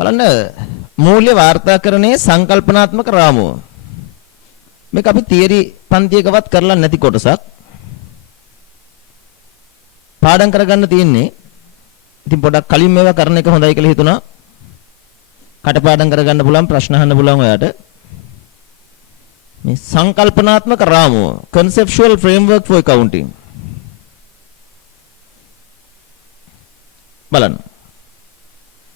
බලන්න මූල්‍ය වාර්තාකරණයේ සංකල්පනාත්මක රාමුව. මේක අපි තියරි පන්තියකවත් කරලා නැති කොටසක්. පාඩම් කරගන්න තියෙන්නේ. ඉතින් පොඩක් කලින් මේවා කරන එක හොඳයි කියලා හිතුණා. කටපාඩම් කරගන්න පුළුවන් ප්‍රශ්න අහන්න පුළුවන් ඔයාට. මේ සංකල්පනාත්මක රාමුව conceptual framework for accounting. බලන්න.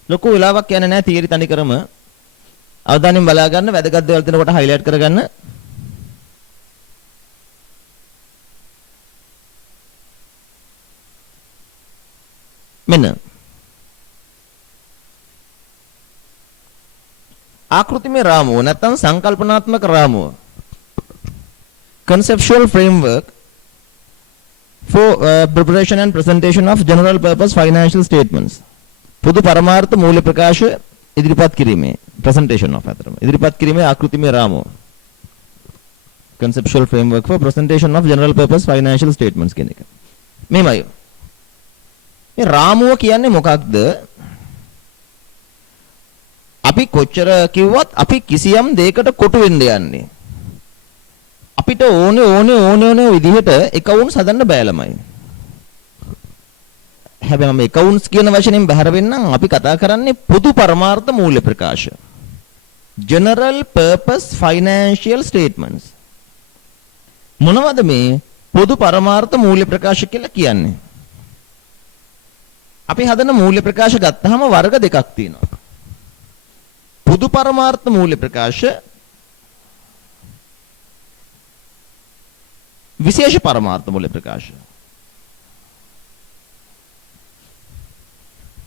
ලොකු වෙලාවක් යන්නේ නැහැ තියරි තනි කරම. අවධානයෙන් බලා ගන්න වැදගත් දේවල් දෙනකොට highlight කරගන්න. මෙන්න ආකෘතිමය රාමුව නැත්නම් සංකල්පනාත්මක රාමුව conceptual framework for preparation and presentation of general purpose financial statements පොදු පරමාර්ථ මූල්‍ය ප්‍රකාශ ඉදිරිපත් කිරීමේ presentation of අතරම ඉදිරිපත් කිරීමේ ආකෘතිමය රාමුව conceptual framework for presentation of general purpose financial statements කියන එක මෙහෙමයි මේ රාමුව කියන්නේ මොකක්ද අපි කොච්චර කිව්වත් අපි කිසියම් දෙයකට කොටු වෙන්න යන්නේ අපිට ඕනේ විදිහට accounts හදන්න බෑ ළමයි. හැබැයි මම accounts කියන වචنين බහැර වෙන්නම් අපි කතා කරන්නේ පොදු පරමාර්ථ මූල්‍ය ප්‍රකාශ. General purpose financial statements. මොනවද මේ පොදු පරමාර්ථ මූල්‍ය ප්‍රකාශ කියලා කියන්නේ? අපි හදන මූල්‍ය ප්‍රකාශ ගත්තාම වර්ග දෙකක් තියෙනවා. පොදු පරමාර්ථ මූල්‍ය ප්‍රකාශ විශේෂ පරමාර්ථ මූල්‍ය ප්‍රකාශ.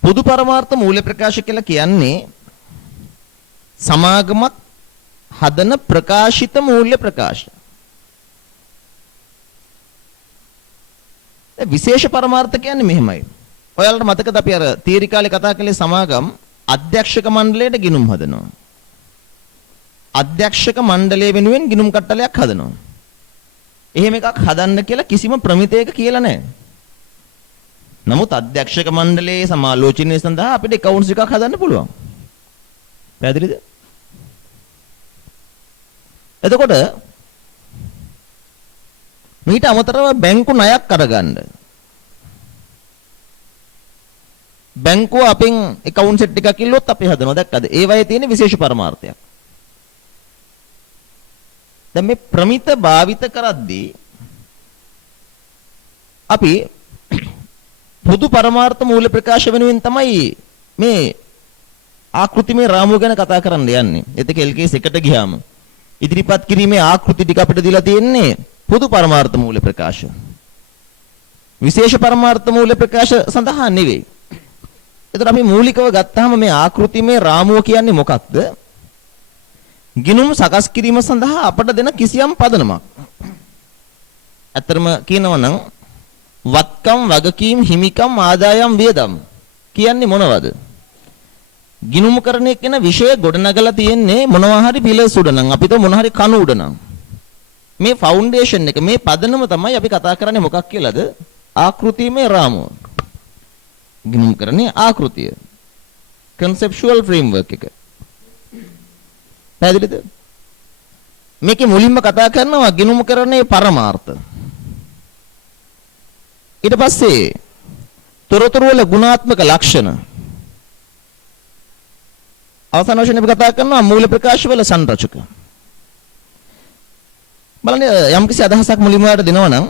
පොදු පරමාර්ථ මූල්‍ය ප්‍රකාශ කියලා කියන්නේ සමාගමක් හදන ප්‍රකාශිත මූල්‍ය ප්‍රකාශ. විශේෂ පරමාර්ථ කියන්නේ මෙහෙමයි. ඔයාලට මතකද අපි අර තියරි කාලේ කතා කළේ සමාගම් අධ්‍යක්ෂක මණ්ඩලයට ගිණුම් හදනවා. අධ්‍යක්ෂක මණ්ඩලය වෙනුවෙන් ගිණුම් කට්ටලයක් හදනවා. එහෙම එකක් හදන්න කියලා කිසිම ප්‍රමිතයක කියලා නැහැ. නමුත් අධ්‍යක්ෂක මණ්ඩලයේ සමාලෝචනය සඳහා අපිට accounts එකක් හදන්න පුළුවන්. පැහැදිලිද? එතකොට මීට අමතරව බැංකු ණයක් අරගන්න. බැංකුව අපෙන් account set එකක් ඉල්ලුවොත් අපි හදනවා. දැක්කද? ඒ වගේ තියෙන විශේෂ පරමාර්ථයක්. දැන් මේ ප්‍රමිත භාවිත කරද්දී අපි පොදු පරමාර්ථ මූල්‍ය ප්‍රකාශ වෙනුවෙන් තමයි මේ ආකෘතිමය රාමුව ගැන කතා කරන්න යන්නේ. එතක LKS එකට ගියාම ඉදිරිපත් කිරීමේ ආකෘති ටික අපිට දීලා තියෙන්නේ පොදු පරමාර්ථ මූල්‍ය ප්‍රකාශ. විශේෂ පරමාර්ථ මූල්‍ය ප්‍රකාශ සඳහා නෙවෙයි. එතකොට අපි මූලිකව ගත්තාම මේ ආකෘතිමය රාමුව කියන්නේ මොකක්ද? ගිණුම් සකස් කිරීම සඳහා අපට දෙන කිසියම් පදනමක්. ඇත්තටම කියනවා නම් වත්කම් වගකීම් හිමිකම් ආදායම් වියදම් කියන්නේ මොනවද? ගිණුම් කරන කියන විෂය ගොඩනගලා තියෙන්නේ මොනවා හරි පිළස් උඩ නම් අපිට මොන හරි කණු උඩ නම් මේ ෆවුන්ඩේෂන් එක මේ පදනම තමයි අපි කතා කරන්නේ මොකක් කියලාද? ආකෘතිමය රාමුව. ගිණුම් කරන්නේ ආකෘතිය. conceptual framework එක. පැහැදිලිද? මේකේ මුලින්ම කතා කරනවා ගිණුම් කරන්නේ පරමාර්ථ. ඊට පස්සේ තොරතුරු වල ගුණාත්මක ලක්ෂණ. අවසාන වශයෙන් අපි කතා කරනවා මූල ප්‍රකාශ වල සංරචක. බලන්න යම්කිසි අදහසක් මුලින්ම වලට දෙනවා නම්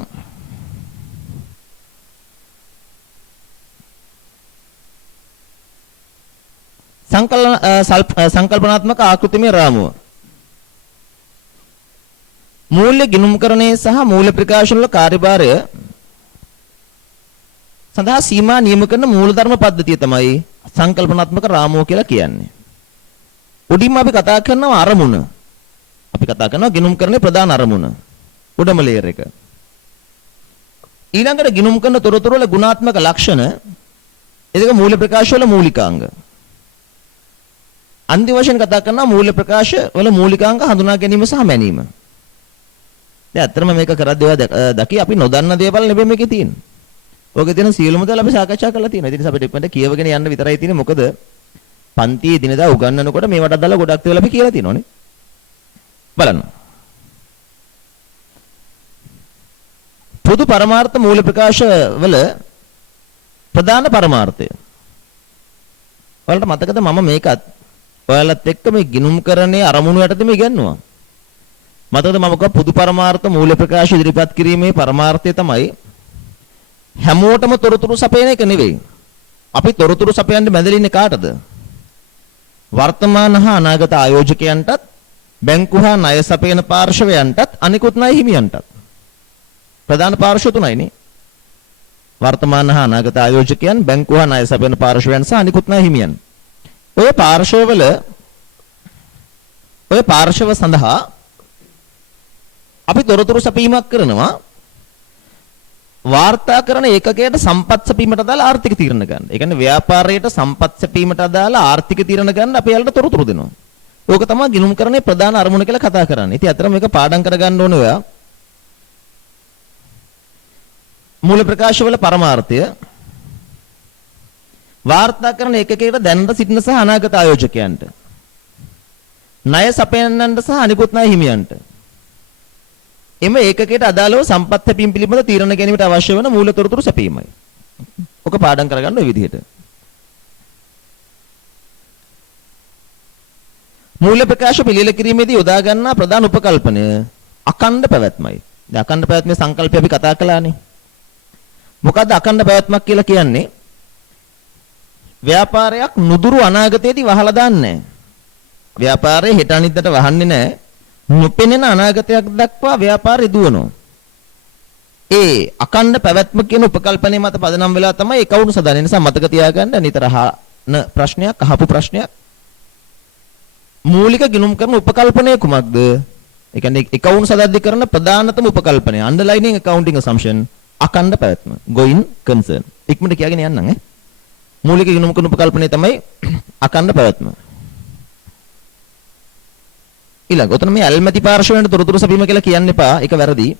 සංකල්පනාත්මක ආකෘතිමය රාමුව. මූල්‍ය ගිණුම්කරණය සහ මූල්‍ය ප්‍රකාශන වල කාර්යභාරය සඳහා සීමා නියම කරන මූලධර්ම පද්ධතිය තමයි සංකල්පනාත්මක රාමුව කියලා කියන්නේ. උඩින්ම අපි කතා කරනවා අරමුණ. අපි කතා කරනවා ගිණුම්කරණයේ ප්‍රධාන අරමුණ. උඩම ලේයර් එක. ඊළඟට ගිණුම් කරන තොරතුරු වල ගුණාත්මක ලක්ෂණ ඒක මූල්‍ය ප්‍රකාශ වල මූලිකාංග. අන්තිම වශයෙන් කතා කරනවා මූල්‍ය ප්‍රකාශ වල මූලිකාංග හඳුනා ගැනීම සහ මැනීම. දැන් අත්‍තරම මේක කරද්දී දකි අපි නොදන්න දේවල් නෙමෙයි මේකේ තියෙන්නේ. ඔයගේ තියෙන සියලුම දේවල් අපි සාකච්ඡා කරලා තියෙනවා. ඉතින් අපිට ඉක්මනට කියවගෙන යන්න විතරයි තියෙන්නේ. මොකද පන්තියේ දිනදා උගන්වනකොට මේවට අදාළ ගොඩක් දේවල් අපි කියලා තියෙනවානේ. බලන්න. පොදු පරමාර්ථ මූල ප්‍රකාශ වල ප්‍රධාන පරමාර්ථය. ඔයාලට මතකද මම මේකත් ඔයාලත් එක්ක මේ ගිණුම්කරණයේ අරමුණු යටතේ මේ ඉගෙනුවා. මතකද මම කිව්වා පොදු පරමාර්ථ මූල ප්‍රකාශ ඉදිරිපත් කිරීමේ පරමාර්ථය තමයි හැමෝටම තොරතුරු සපයන එක නෙවෙයි. අපි තොරතුරු සපයන්න බැඳලා ඉන්නේ කාටද? වර්තමාන හා අනාගත ආයෝජකයන්ටත්, බැංකු හා ණය සපයන පාර්ශවයන්ටත්, අනිකුත් ණය හිමියන්ටත්. ප්‍රධාන පාර්ශ්ව තුනයිනේ. වර්තමාන හා අනාගත ආයෝජකයන්, බැංකු හා ණය සපයන පාර්ශවයන් සහ අනිකුත් ණය හිමියන්. ඔය පාර්ශව සඳහා අපි තොරතුරු සපීමක් කරනවා. වාර්තා කරන ඒකකයට සම්පත් සැපීමට අදාළ ආර්ථික තීරණ ගන්න. ඒ කියන්නේ ව්‍යාපාරයට සම්පත් සැපීමට අදාළ ආර්ථික තීරණ ගන්න අපි යාළුවට තොරතුරු දෙනවා. ඕක තමයි ගිණුම්කරණයේ ප්‍රධාන අරමුණ කියලා කතා කරන්නේ. ඉතින් අතර මේක පාඩම් කරගන්න ඕනේ ඔයා. මූල ප්‍රකාශවල පරමාර්ථය වාර්තා කරන ඒකකයට දැනට සිටින සහ අනාගත ආයෝජකයන්ට, ණය සපයන්නන්ට සහ අනිකුත් ණය හිමියන්ට එම ඒකකයට අදාළව සම්පත් හැපීම් පිළිබඳ තීරණ ගැනීමට අවශ්‍ය වන මූල තොරතුරු සැපීමයි. ඔක පාඩම් කරගන්න ඔය විදිහට. මූල ප්‍රකාශ පිළියෙල කිරීමේදී යොදා ගන්නා ප්‍රධාන උපකල්පනය අඛණ්ඩ පැවැත්මයි. දැන් අඛණ්ඩ පැවැත්මේ සංකල්පය අපි කතා කළානේ. මොකද්ද අඛණ්ඩ පැවැත්මක් කියලා කියන්නේ? ව්‍යාපාරයක් නුදුරු අනාගතයේදී වහලා දාන්නේ නැහැ. ව්‍යාපාරේ හෙට අනිද්දාට වහන්නේ නැහැ. නොපෙනෙන අනාගතයක් දක්වා ව්‍යාපාරය දුවනවා. ඒ අඛණ්ඩ පැවැත්ම කියන උපකල්පනයේ මත පදනම් වෙලා තමයි ඒ කවුණු සදානේ. නිසා මතක තියාගන්න නිතර අහන ප්‍රශ්නයක්, අහපු ප්‍රශ්නයක්. මූලික ගිණුම් කරන උපකල්පනය කුමක්ද? ඒ කියන්නේ ඒ කවුණු සදාද්දී කරන ප්‍රධානතම උපකල්පනය underlining accounting assumption අඛණ්ඩ පැවැත්ම. going concern. ඉක්මනට කියගෙන යන්නම් ඈ. මූලික ගිණුම් කරන උපකල්පනය තමයි අඛණ්ඩ පැවැත්ම. ඊළඟ ඔතන මේ ඇල්මැති පාර්ශවයන්ට තොරතුරු සැපීම කියලා කියන්න එපා. ඒක වැරදි.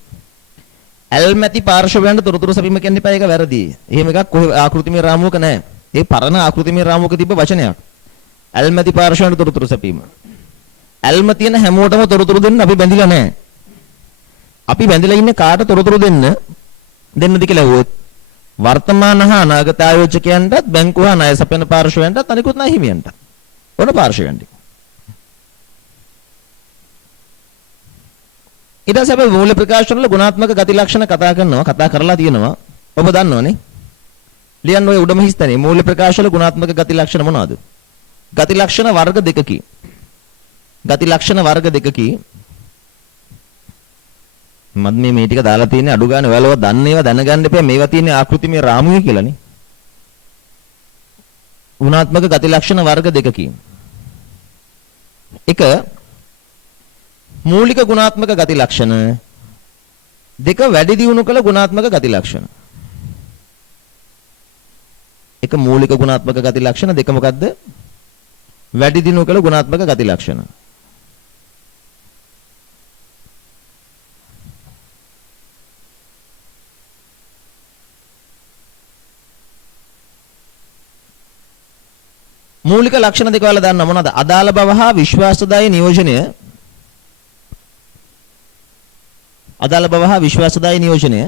ඇල්මැති පාර්ශවයන්ට තොරතුරු සැපීම කියන්න එපා. ඒක වැරදි. එහෙම එකක් කොහේ ආකෘතිමය රාමුවක නැහැ. ඒ පරණ ආකෘතිමය රාමුවක තිබ්බ වචනයක්. ඇල්මැති පාර්ශවයන්ට තොරතුරු සැපීම. ඇල්ම තියෙන හැමෝටම තොරතුරු දෙන්න අපි බැඳිලා නැහැ. අපි බැඳිලා ඉන්නේ කාට තොරතුරු දෙන්නද කියලා ඇහුවොත් වර්තමාන හා අනාගත ආයෝජකයන්ටත්, බැංකු හා ණය සපයන පාර්ශවයන්ටත්, අනිකුත් ණය හිමියන්ටත්. ඕන පාර්ශවයන්ට. ඊට පස්සේ අපි මූල ප්‍රකාශ වල ගුණාත්මක ගති ලක්ෂණ කතා කරලා තියෙනවා. ඔබ දන්නවනේ. ලියන්න ඔය උඩම හිස්තනේ මූල ප්‍රකාශ වල ගුණාත්මක ගති ලක්ෂණ මොනවද? ගති ලක්ෂණ වර්ග දෙකකි. ගති ලක්ෂණ වර්ග දෙකකි. මම මේ ටික දාලා තියෙන්නේ අඩු ගන්න ඔයාලව දන්න ඒවා දැනගන්න එපා. මේවා තියෙන්නේ ආකෘතිමය රාමුවේ කියලානේ. ගුණාත්මක ගති ලක්ෂණ වර්ග දෙකකි. එක මූලික ගුණාත්මක ගති ලක්ෂණ, දෙක වැඩි දියුණු කළ ගුණාත්මක ගති ලක්ෂණ. එක මූලික ගුණාත්මක ගති ලක්ෂණ, දෙක මොකද්ද? වැඩි දියුණු කළ ගුණාත්මක ගති ලක්ෂණ. මූලික ලක්ෂණ දෙක වල දන්න මොනවද? අදාළ බව හා විශ්වාසදායී නියෝජනය. අදාළ බව හා විශ්වාසදායී නියෝජනය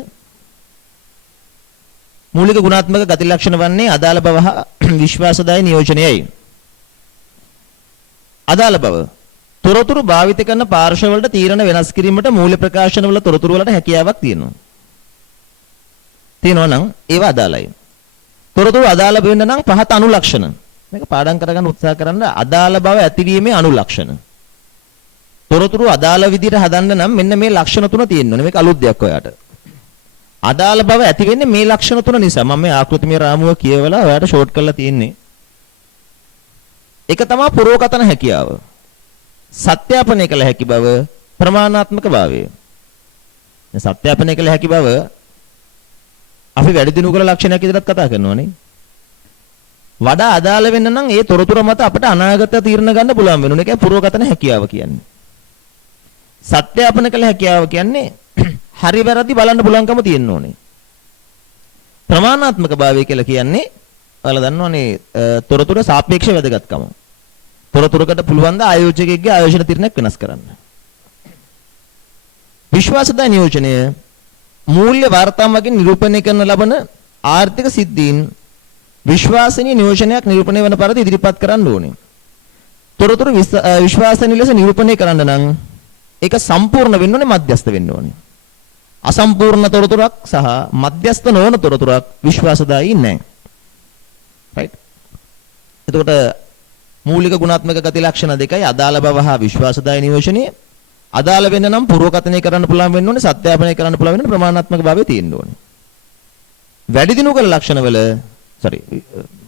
මූලික ගුණාත්මක ගති ලක්ෂණ වන්නේ අදාළ බව හා විශ්වාසදායී නියෝජනයයි. අදාළ බව තොරතුරු භාවිත කරන පාර්ශ්ව වලට තීරණ වෙනස් කිරීමට මූල ප්‍රකාශන වල තොරතුරු වලට හැකියාවක් තියෙනවා. තියෙනවා නම් ඒවා අදාළයි. තොරතුරු අදාළ වෙන්න නම් පහත අනුලක්ෂණ. මේක පාඩම් කරගන්න උත්සාහ කරන්න. අදාළ බව ඇතිවීමේ අනුලක්ෂණ. තොරතුරු අදාළ විදිහට හදන්න නම් මෙන්න මේ ලක්ෂණ තුන තියෙන්න ඕනේ. මේක අලුත් දෙයක් ඔයාට. අදාළ බව ඇති වෙන්නේ මේ ලක්ෂණ තුන නිසා. මම මේ ආකෘතිමය රාමුව කියවලා ඔයාට ෂෝට් කරලා තියෙන්නේ. එක තමයි පුරෝකතන හැකියාව. සත්‍යාපනය කළ හැකි බව, ප්‍රමාණාත්මක භාවය. මේ සත්‍යාපනය කළ හැකි බව අපි වැඩි දිනු කළ ලක්ෂණයක් විදිහට කතා කරනවානේ. වඩා අදාළ වෙන්න නම් ඒ තොරතුරු මත අපිට අනාගත තීරණ ගන්න පුළුවන් වෙනුනේ. ඒකයි පුරෝකතන හැකියාව කියන්නේ. සත්‍යාපන කළ හැකියාව කියන්නේ හරි වැරදි බලන්න පුළුවන්කම තියෙන්න ඕනේ. ප්‍රමාණාත්මක භාවය කියලා කියන්නේ ඔයාලා දන්නවනේ තොරතුර සාපේක්ෂ වැදගත්කම. තොරතුරකට පුළුවන් ද ආයෝජකයෙක්ගේ ආයෝජන තීරණයක් වෙනස් කරන්න. විශ්වාසදා නියෝජනය මූල්‍ය වාර්තාම් වගේ නිරූපණය කරන ලබන ආර්ථික සිද්ධීන් විශ්වාසනීය නියෝජනයක් නිරූපණය වන පරිදි ඉදිරිපත් කරන්න ඕනේ. තොරතුරු විශ්වාසනීය ලෙස නිරූපණය කරන්න නම් ඒක සම්පූර්ණ වෙන්න ඕනේ, මධ්‍යස්ථ වෙන්න ඕනේ. අසම්පූර්ණ තොරතුරක් සහ මධ්‍යස්ථ නොවන තොරතුරක් විශ්වාසදායී නැහැ. right? එතකොට මූලික ගුණාත්මක ගති ලක්ෂණ දෙකයි අදාළ බව හා විශ්වාසදායී නියෝජනය. අදාළ වෙන්න නම් පුරවකථනය කරන්න පුළුවන් වෙන්න ඕනේ, සත්‍යාපනය කරන්න පුළුවන් වෙන්න ප්‍රමාණාත්මක භාවය තියෙන්න ඕනේ. වැඩි දිනු කළ ලක්ෂණවල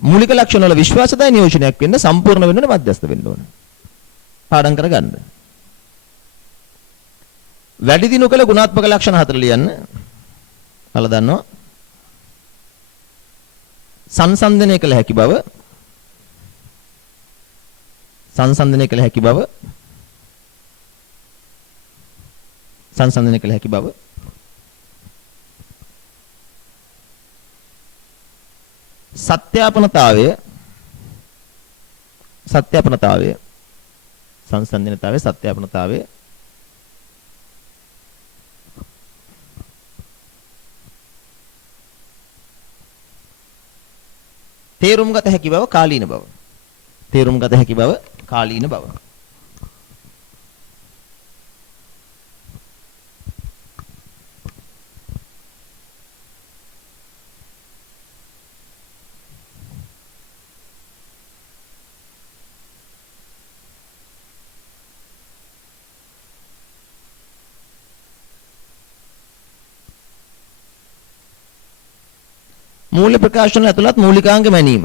මූලික ලක්ෂණවල විශ්වාසදායී නියෝජනයක් වෙන්න සම්පූර්ණ වෙන්න ඕනේ, මධ්‍යස්ථ වෙන්න ඕනේ. පාඩම් කරගන්න. වැඩි දිනු කළ ගුණාත්මක ලක්ෂණ 4 ලියන්න. අහලා දන්නවා. සංසන්දනය කළ හැකි බව, සංසන්දනය කළ හැකි බව, සංසන්දනය කළ හැකි බව, සත්‍යාපනතාවය, සත්‍යාපනතාවය, සංසන්දනතාවය, සත්‍යාපනතාවය, තේරුම් ගත හැකි බව, කාලීන බව. තේරුම් ගත හැකි බව, කාලීන බව. මූල්‍ය ප්‍රකාශන ඇතුළත් මූලිකාංග මැනීම.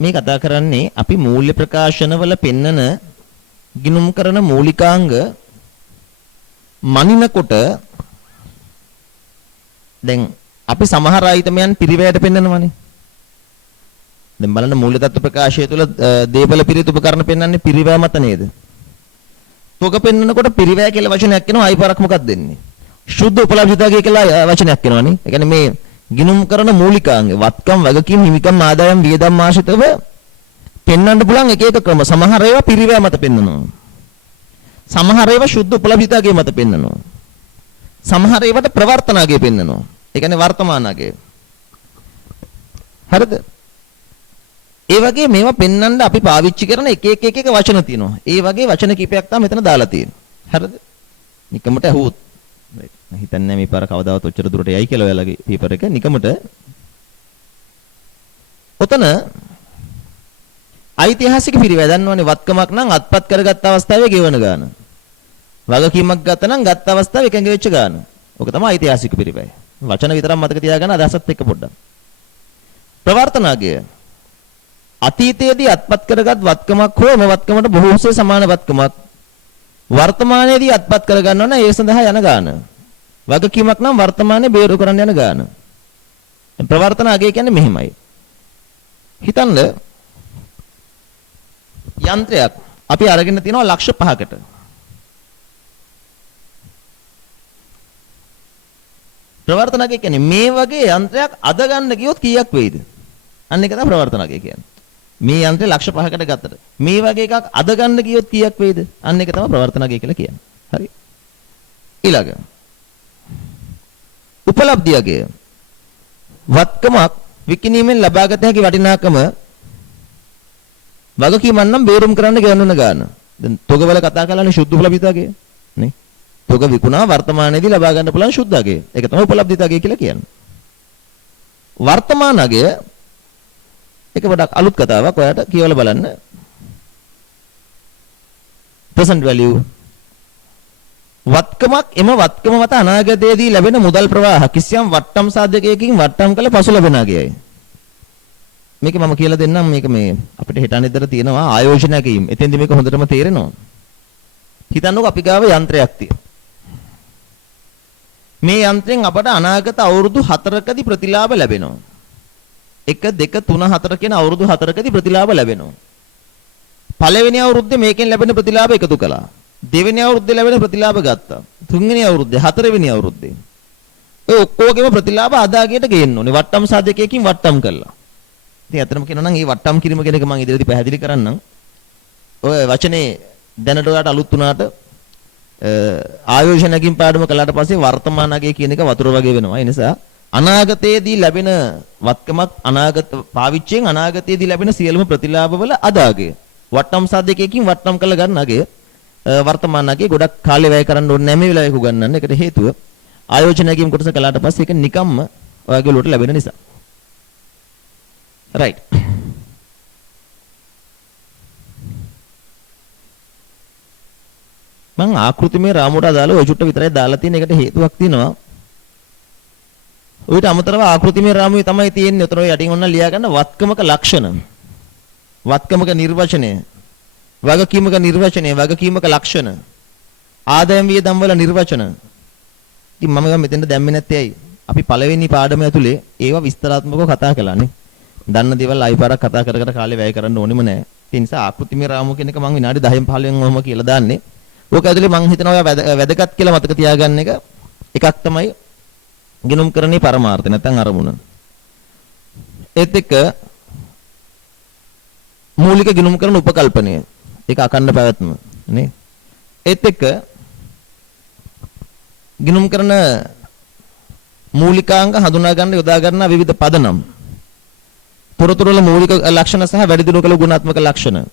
මේ කතා කරන්නේ අපි මූල්‍ය ප්‍රකාශනවල පෙන්නන ගිණුම් කරන මූලිකාංග මනිනකොට දැන් අපි සමහර අයිතමයන් පිරිවැයට පෙන්නනවානේ. දැන් බලන්න මූල්‍ය තත්ත්ව ප්‍රකාශය තුළ දේපල පිරිත උපකරණ පෙන්වන්නේ පිරිවැය මත නේද? තොග පෙන්වනකොට පිරිවැය කියලා වචනයක් එනවා. ආයි පාරක් මොකක්ද දෙන්නේ? ශුද්ධ උපලබ්ධතාවය කියලා වචනයක් එනවනේ. ඒ කියන්නේ මේ ගිණුම් කරන මූලිකාංග වත්කම් වගකීම් හිමිකම් ආදායම් වියදම් ආශ්‍රිතව පෙන්වන්න පුළුවන් එක එක ක්‍රම. සමහර ඒවා පිරිවැය මත පෙන්වනවා. සමහර ඒවා ශුද්ධ උපලබ්ධතාවය මත පෙන්වනවා. සමහර ඒවාට ප්‍රවර්තනාගය පෙන්වනවා. ඒ කියන්නේ වර්තමානාගය. හරිද? ඒ වගේ මේවා පෙන්වන්න අපි පාවිච්චි කරන එක එක වචන තියෙනවා. ඒ වගේ වචන කීපයක් තමයි මෙතන දාලා තියෙන්නේ. හරිද? නිකමට ඇහුවොත් මම හිතන්නේ මේ පාර කවදාවත් ඔච්චර දුරට යයි කියලා ඔයාලගේ පේපර් එක නිකමට ඔතන ඓතිහාසික පිරිවැය දන්නවනේ වත්කමක් නම් අත්පත් කරගත් අවස්ථාවේ ගෙවන ගාන. වගකීමක් ගත්ත නම් ගත් අවස්ථාවේ එකඟ වෙච්ච ගාන. ඔක තමයි ඓතිහාසික පිරිවැය. වචන විතරක් මතක තියාගන්න අදහසත් එක්ක පොඩ්ඩක්. ප්‍රවර්තනාගය අතීතයේදී අත්පත් කරගත් වත්කමක් හෝ එම වත්කමට බොහෝසේ සමාන වත්කමක් වර්තමානයේදී අත්පත් කරගන්නවා නම් ඒ සඳහා යන ගාන. වගකීමක් නම් වර්තමානයේ බේරු කරන්න යන ගාන. ප්‍රවර්තන අගය කියන්නේ මෙහෙමයි. හිතන්න යන්ත්‍රයක් අපි අරගෙන තිනවා ලක්ෂ 5කට. ප්‍රවර්තන අගය කියන්නේ මේ වගේ යන්ත්‍රයක් අද ගන්න ගියොත් කීයක් වෙයිද? අන්න ඒක තමයි ප්‍රවර්තන අගය කියන්නේ. මේ යන්ත්‍රය ලක්ෂ 5කට ගත්තට මේ වගේ එකක් අද ගන්න ගියොත් කීයක් වෙයිද? අන්න ඒක තමයි ප්‍රවර්තන අගය කියලා කියන්නේ. හරි. ඊළඟ උපලබ්ධි අගය. වත්කමක් විකිණීමෙන් ලබාගත හැකි වටිනාකම වගකීමක් නම් බේරුම් කරන්න ගෙවන්න ගන්න. දැන් තොගවල කතා කරලානේ සුද්ධ උපලබ්ධි අගය නේ. තොග විකුණා වර්තමානයේදී ලබා ගන්න පුළුවන් සුද්ධ අගය. ඒක තමයි උපලබ්ධි අගය කියලා කියන්නේ. වර්තමාන අගය ඒක වඩා අලුත් කතාවක්. ඔයාලට කියවලා බලන්න. present value වත්කමක් එම වත්කම මත අනාගතයේදී ලැබෙන මුදල් ප්‍රවාහ කිසියම් වට්ටම් සාධකයකින් වට්ටම් කළ පසු ලැබෙන අගයයි. මේක මම කියලා දෙන්නම්. මේක මේ අපිට හෙට අනිද්දාට තියෙනවා ආයෝජනයකින්. එතෙන්දී මේක හොඳටම තේරෙනවා. හිතන්නකෝ අපි ගාව යන්ත්‍රයක් තියෙනවා. මේ යන්ත්‍රයෙන් අපට අනාගත අවුරුදු 4කදී ප්‍රතිලාභ ලැබෙනවා. 1 2 3 4 කියන අවුරුදු 4කදී ප්‍රතිලාභ ලැබෙනවා. පළවෙනි අවුරුද්දේ මේකෙන් ලැබෙන ප්‍රතිලාභ එකතු කළා. දෙවෙනි අවුරුද්දේ ලැබෙන ප්‍රතිලාභ ගත්තා. තුන්වෙනි අවුරුද්දේ, හතරවෙනි අවුරුද්දේ. ඔය ඔක්කොගේම ප්‍රතිලාභ අදාගියට ගේන්න ඕනේ. වට්ටම් සාධකයකින් වට්ටම් කළා. ඉතින් අතරම කියනවා නම් මේ වට්ටම් කිරීම කියන එක මම ඉදිරියේදී පැහැදිලි කරන්නම්. ඔය වචනේ දැනට ඔයාලට අලුත් වුණාට ආයෝජනකින් පාඩම කළාට පස්සේ වර්තමාන අගය කියන එක වතුර වගේ වෙනවා. ඒ නිසා අනාගතයේදී ලැබෙන වත්කමක් අනාගත පාවිච්චියෙන් අනාගතයේදී ලැබෙන සියලුම ප්‍රතිලාභවල අදාගය. වට්ටම් සාධකයකින් වට්ටම් කළ ගන්න අගය වර්තමාන අගය ගොඩක් කාලේ වැය කරන්න ඕනේ නැහැ මේ වෙලාවේ උගන්නන්න. ඒකට හේතුව ආයෝජනකින් කොටස කළාට පස්සේ ඒක නිකම්ම ඔයාගේ ඔලුවට ලැබෙන නිසා. right. මම ආකෘතිමය රාමුවට අදාළව ඔය චුට්ට විතරයි දාලා තියෙන. ඒකට හේතුවක් තියෙනවා. ඔයිට අමතරව ආකෘතිමය රාමුවේ තමයි තියෙන්නේ. උතන ඔය යටින් ඔන්න ලියා ගන්න වත්කමක ලක්ෂණ. වත්කමක නිර්වචනය. වගකීමක නිර්වචනය, වගකීමක ලක්ෂණ. ආදායම් වියදම් වල නිර්වචන. ඉතින් මම ඒවා මෙතෙන්ට දැම්මේ නැත්තේ ඇයි? අපි පළවෙනි පාඩම ඇතුලේ ඒවා විස්තරාත්මකව කතා කළානේ. දන්න දේවල් අයිපාරක් කතා කර කර කාලේ වැය කරන්න ඕනෙම නැහැ. ඒ නිසා ආකෘතිමය රාමුව කියන එක මම විනාඩි 10න් 15න් ඔහම කියලා දාන්නේ. ඕක ඇතුලේ මම හිතනවා ඔයා වැදගත් කියලා මතක තියාගන්න එකක් තමයි ගිණුම් කරන්නේ පරමාර්ථ නැත්නම් අරමුණ. ඒත් එක්ක මූලික ගිණුම් කරන උපකල්පනය. ඒක අකණ්ඩ පැවැත්ම නේ. ඒත් එක්ක ගිණුම් කරන මූලිකාංග හඳුනා ගන්න යොදා ගන්න විවිධ පදනම්. තොරතුරු වල මූලික ලක්ෂණ සහ වැඩි දියුණු කළ ගුණාත්මක ලක්ෂණ.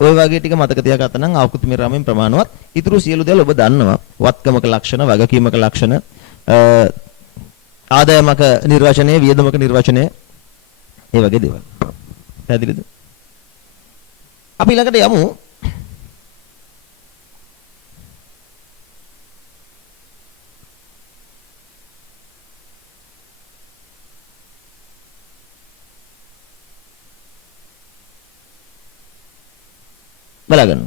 ඔය වගේ ටික මතක තියාගත්තා නම් ආකෘතිමය රාමයෙන් ප්‍රමාණවත්. ඊටු සියලු දේවල් ඔබ දන්නවා. වත්කමක ලක්ෂණ, වගකීමක ලක්ෂණ, ආදායමක නිර්වචනය, වියදමක නිර්වචනය, ඒ වගේ දේවල්. පැහැදිලිද? අපි ළඟට යමු. බලගන්න.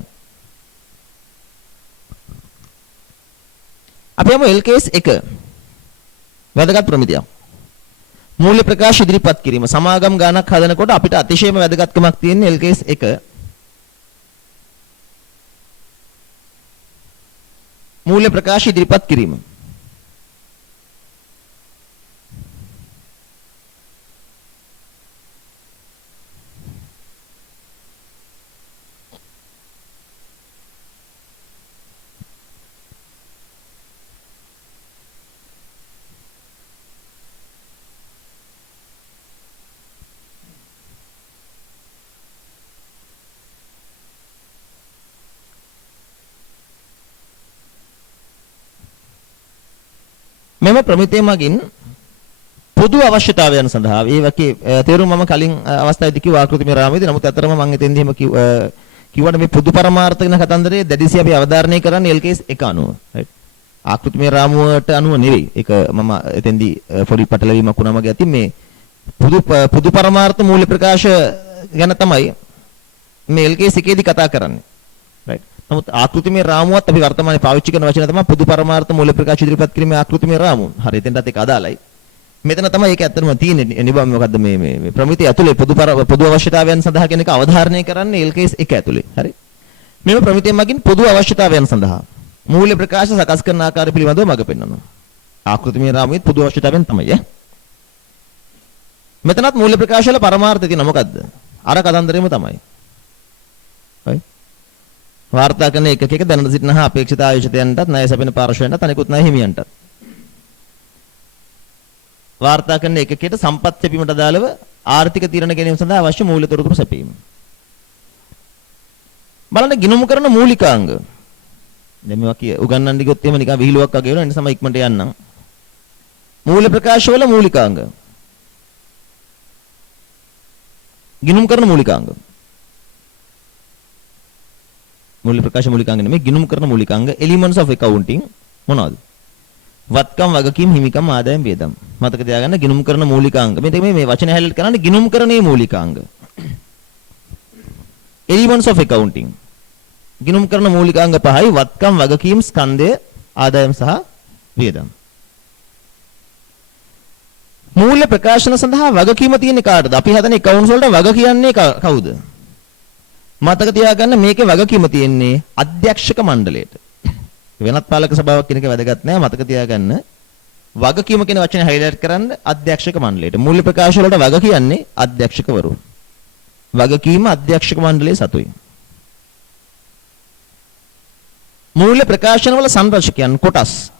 අපි යමු LKS 1. වැදගත් ප්‍රමිතියක්. මූල්‍ය ප්‍රකාශ ඉදිරිපත් කිරීම. සමාගම් ගානක් හදනකොට අපිට අතිශයම වැදගත්කමක් තියෙන LKS 1. මූල්‍ය ප්‍රකාශ ඉදිරිපත් කිරීම. මෙම ප්‍රමිතිය මගින් පොදු අවශ්‍යතාවයන් සඳහා ඒ වගේ තේරුම මම කලින් අවස්ථාවේදී කිව්වා ආකෘතිමය රාමයේදී. නමුත් අතරම මම එතෙන්දී එහෙම කිව්වට මේ පොදු පරමාර්ථ ගැන කතන්දරයේ දැඩිසිය අපි අවධාරණය කරන්නේ LKS 1 අනුව. right. ආකෘතිමය රාමුවට අනුව නෙවෙයි. ඒක මම එතෙන්දී පොඩි පටලවීමක් වුණා මගේ අතින්. මේ පොදු පරමාර්ථ මූල්‍ය ප්‍රකාශ ගැන තමයි මේ LKS 1 දී කතා කරන්නේ. right. නමුත් ආකෘතිමය රාමුවත් අපි වර්තමානයේ පාවිච්චි කරන වචන තමයි පොදු පරමාර්ථ මූල්‍ය ප්‍රකාශ ඉදිරිපත් කිරීමේ ආකෘතිමය රාමුව. හරි එතෙන්ටත් ඒක අදාළයි. මෙතන තමයි ඒක ඇත්තටම තියෙන්නේ. නිබම් මොකද්ද මේ ප්‍රමිතිය ඇතුලේ පොදු අවශ්‍යතාවයන් සඳහා කියන එක අවධාරණය කරන්නේ LKS 1 ඇතුලේ. හරි. මෙම ප්‍රමිතිය මගින් පොදු අවශ්‍යතාවයන් සඳහා මූල්‍ය ප්‍රකාශ සකස් කරන ආකාරය පිළිබඳව මඟ පෙන්වනවා. ආකෘතිමය රාමුවේ පොදු අවශ්‍යතාවයන් තමයි ඈ. මෙතනත් මූල්‍ය ප්‍රකාශ වල පරමාර්ථය තියෙන මොකද්ද? අර කතන්දරෙම තමයි. හරි. වාර්තා කරන එකක දැනට සිටින හා අපේක්ෂිත ආයෝජිතයන්ටත් ණය සැපෙන පාර්ශවයන්ටත් අනිකුත් ණය හිමියන්ටත් වාර්තා කරන එකකයට සම්පත් සැපීමට අදාළව ආර්ථික තීරණ ගැනීම සඳහා අවශ්‍ය මූල්‍ය තොරතුරු සැපීම. බලන්න ගිණුම් කරන මූලිකාංග. දැන් මේවා උගන්වන්න ගියොත් එහෙම නිකන් විහිළුවක් වගේ වෙනවා. ඒ නිසා මම ඉක්මනට යන්නම්. මූල්‍ය ප්‍රකාශ වල මූලිකාංග. ගිණුම් කරන මූලිකාංග. මූල්‍ය ප්‍රකාශ මූලිකාංග නෙමෙයි ගිණුම් කරන මූලිකාංග. elements of accounting මොනවද? වත්කම්, වගකීම්, හිමිකම්, ආදායම්, වියදම්. මතක තියාගන්න ගිණුම් කරන මූලිකාංග. මේ වචන හැලෙල් කරන්නේ ගිණුම් කරන්නේ මූලිකාංග. elements of accounting. ගිණුම් කරන මූලිකාංග පහයි වත්කම්, වගකීම්, ස්කන්ධය, ආදායම් සහ වියදම්. මූල්‍ය ප්‍රකාශන සඳහා වගකීම තියෙන්නේ කාටද? අපි හදන accounts වලට වග කියන්නේ කවුද? මතක තියාගන්න මේකේ වගකීම තියෙන්නේ අධ්‍යක්ෂක මණ්ඩලයට. වෙනත් පාලක සභාවක් කියන එක වැදගත් නෑ. මතක තියාගන්න වගකීම කියන වචනේ හයිලයිට් කරන්න අධ්‍යක්ෂක මණ්ඩලයට. මූල්‍ය ප්‍රකාශ වලට වග කියන්නේ අධ්‍යක්ෂකවරු. වගකීම අධ්‍යක්ෂක මණ්ඩලයේ සතුයි. මූල්‍ය ප්‍රකාශන වල සංරක්ෂකයන් කොටස්.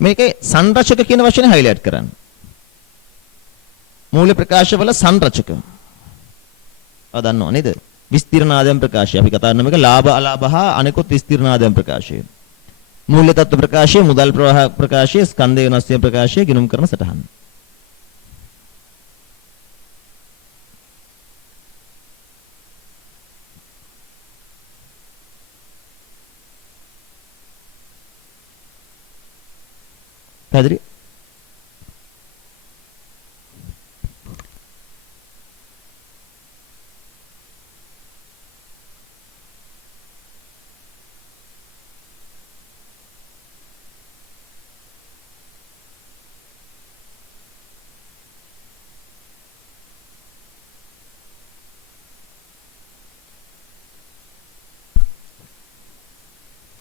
මේකේ සංරක්ෂක කියන වචනේ හයිලයිට් කරන්න. මූල්‍ය ප්‍රකාශ වල සංරක්ෂක. ඔය දන්නව නේද? විස්තීර්ණ ආදායම් ප්‍රකාශය. අපි කතා කරන මේක ලාභ අලාභ හා අනෙකුත් විස්තීර්ණ ආදායම් ප්‍රකාශය. මූල්‍ය තත්ත්ව ප්‍රකාශය, මුදල් ප්‍රවාහ ප්‍රකාශය, ස්කන්ධ වෙනස් වීම ප්‍රකාශය, ගිණුම් කරන සටහන්. පැහැදිලි?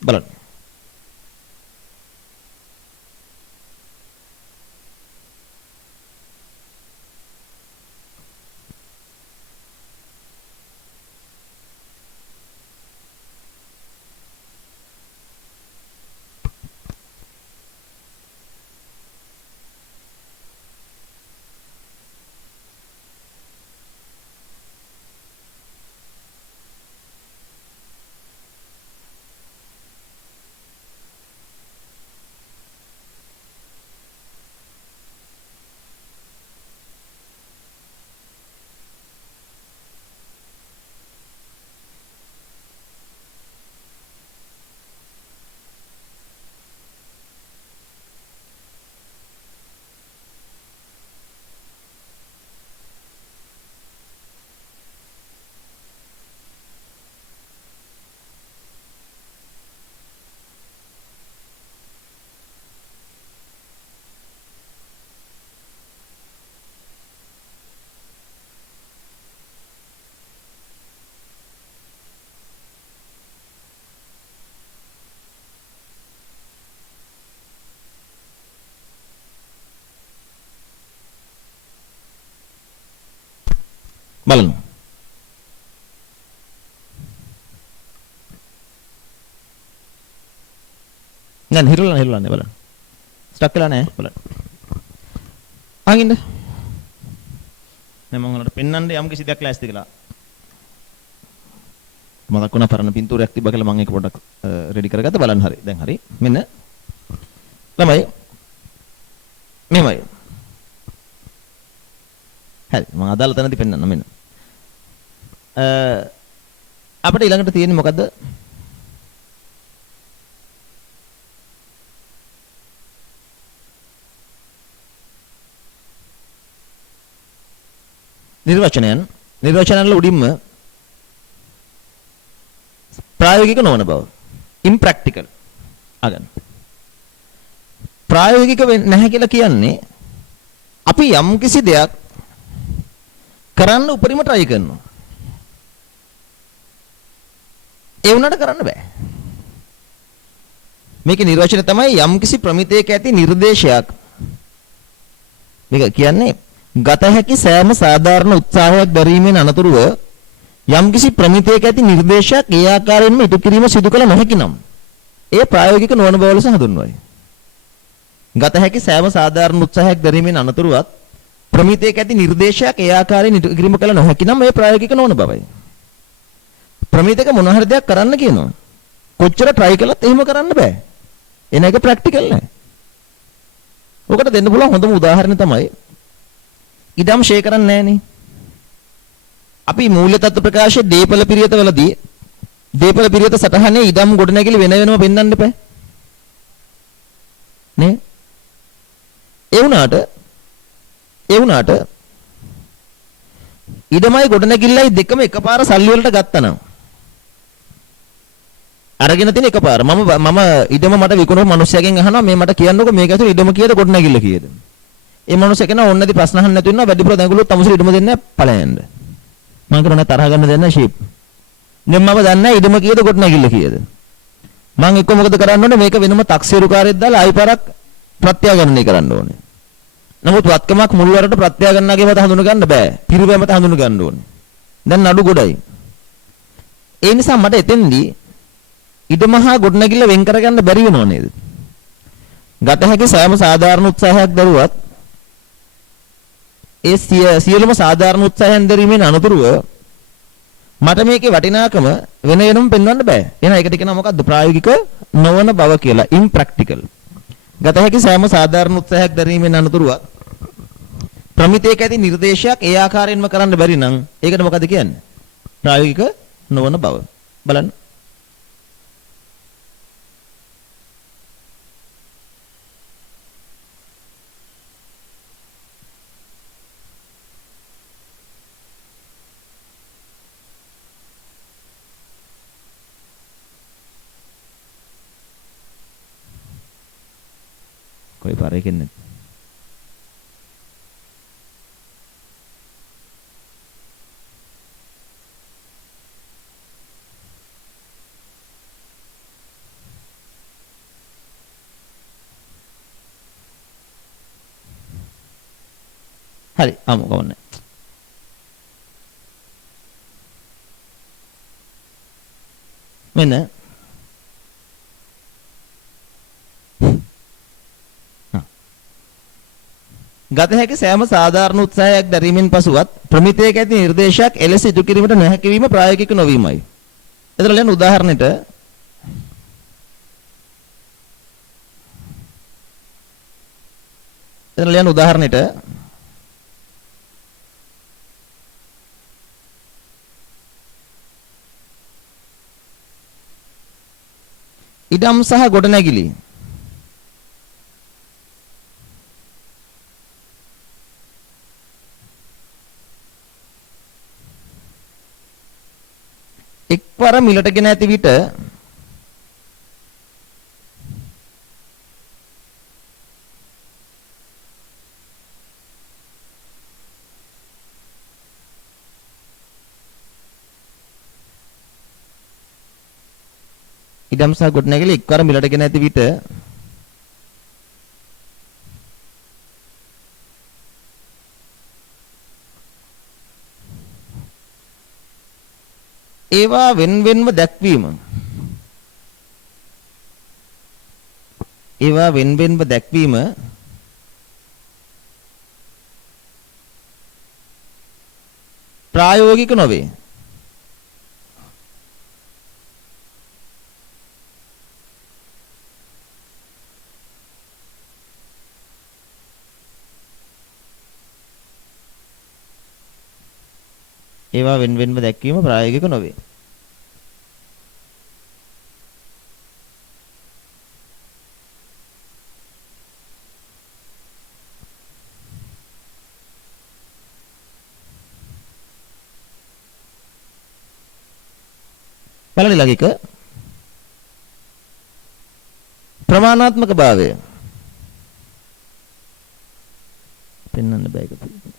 බලන්න. බලමු. දැන් හිරුලන්නේ බලන්න. ස්ටක් වෙලා නැහැ බලන්න. අහගින්න. මම උන්වලට පෙන්වන්න යම් කිසි දෙයක් ලෑස්ති කළා. මතක් වුණා පරණ පින්තූරයක් තිබ්බ කියලා මම ඒක පොඩ්ඩක් රෙඩි කරගත්තා බලන්න හරි. දැන් හරි. මෙන්න ළමයි මෙමය. හරි මම අදාළ තැනදී පෙන්වන්න මෙන්න. අපිට ඊළඟට තියෙන්නේ මොකද්ද? නිර්වචනයන් වල උඩින්ම ප්‍රායෝගික නොවන බව impractical අගන්න. ප්‍රායෝගික නැහැ කියලා කියන්නේ අපි යම් කිසි දෙයක් කරන්න උපරිම try කරනවා. ඒ වුණාට කරන්න බෑ. මේකේ නිර්වචනය තමයි යම් කිසි ප්‍රමිතයක ඇති නිර්දේශයක්. මේක කියන්නේ ගත හැකි සෑම සාධාරණ උත්සාහයක් දැරීමෙන් අනතුරුව යම් කිසි ප්‍රමිතයක ඇති නිර්දේශයක් ඒ ආකාරයෙන්ම ඉටු කිරීම සිදු කළ නොහැකි නම් ඒ ප්‍රායෝගික නොවන බව ලෙස හඳුන්වයි. ගත හැකි සෑම සාධාරණ උත්සාහයක් දැරීමෙන් අනතුරුවත් ප්‍රමිතයක ඇති නිර්දේශයක් ඒ ආකාරයෙන් ඉටු කිරීම කළ නොහැකි නම් ඒ ප්‍රායෝගික නොවන බවයි. ප්‍රමිතක මොන හරි දෙයක් කරන්න කියනවා. කොච්චර try කළත් එහෙම කරන්න බෑ. එන එක ප්‍රැක්ටිකල් නෑ. ඔකට දෙන්න පුළුවන් හොඳම උදාහරණය තමයි ඉඩම් ෂේ කරන්නේ නෑනේ. අපි මූල්‍ය තත්ත්ව ප්‍රකාශයේ දීපල පිරියතවලදී දීපල පිරියත සටහනේ ඉඩම් ගොඩනැගිලි වෙන වෙනම පෙන්වන්න එපා. නේ? ඒ වුණාට ඉඩමයි ගොඩනැගිල්ලයි දෙකම එකපාර සල්ලි වලට ගත්තා නම් අරගෙන තියෙන එකපාර මම ඉඩම මට විකුණපු මිනිස්සයාගෙන් අහනවා මේ මට කියන්නකෝ මේක ඇතුළේ ඉඩම කීයද ගොඩනැගිල්ල කීයද? ඒ මිනිස්සයා කියනවා ඕන්නේදී ප්‍රශ්න අහන්න නැතු වෙනවා වැඩිපුර දැඟලුවොත් අමුසල ඉඩම දෙන්නේ නැහැ ඵලයන්ද. මම කියනවා තරහ ගන්න දෙන්න ෂීප්. දැන් මම දන්නේ නැහැ ඉදම කීයද ගොඩනැගිල්ල කීයද. මම එක්ක මොකද කරන්න ඕනේ මේක වෙනම taksiruකාරයෙක් දාලා ආයි පාරක් ප්‍රත්‍යාගමනය කරන්න ඕනේ. නමුත් වත්කමක් මුල් වරට ප්‍රත්‍යාගමනගේ මත හඳුන ගන්න බෑ. පිරිවැය මත හඳුන ගන්න ඕනේ. දැන් නඩු ගොඩයි. ඒ නිසා මට එතෙන්දී ඉදමහා ගොඩනැගිල්ල වෙන් කරගන්න බැරි වෙනව නේද? ගත හැකි සෑම සාධාරණ උත්සාහයක් දරුවත් ඒ සියලුම සාධාරණ උත්සාහයන් දැරීමෙන් අනතුරුව මට මේකේ වටිනාකම වෙන වෙනම පෙන්වන්න බෑ. එහෙනම් ඒකට කියනවා මොකද්ද? ප්‍රායෝගික නොවන බව කියලා. ඉම්ප්‍රැක්ටිකල්. ගත හැකි සෑම සාධාරණ උත්සාහයක් දැරීමෙන් අනතුරුව ප්‍රමිතයක ඇති නිර්දේශයක් ඒ ආකාරයෙන්ම කරන්න බැරි නම් ඒකට මොකද කියන්නේ? ප්‍රායෝගික නොවන බව. බලන්න. කොයි පාරේ කියන්නේ? හරි අමු කවන්නේ. මෙන්න ගත හැකි සෑම සාධාරණ උත්සාහයක් දැරීමෙන් පසුවත් ප්‍රමිතයක ඇති නිර්දේශයක් එලෙස ඉටු කිරීමට නොහැකි වීම ප්‍රායෝගික නොවීමයි. එතන ලියන උදාහරණෙට ඉඩම් සහ ගොඩනැගිලි එක්වර මිලට ගෙන ඇති විට ඉඩම් සහ ගොඩනැගිලි එක්වර මිලට ගෙන ඇති විට ඒවා වෙන්වෙන්ව දැක්වීම ප්‍රායෝගික නොවේ. ඒවා වෙන්වෙන්ව දැක්වීම ප්‍රායෝගික නොවේ. බලන්න ළඟික ප්‍රමාණාත්මක භාවය පෙන්වන්න බෑ ඒක.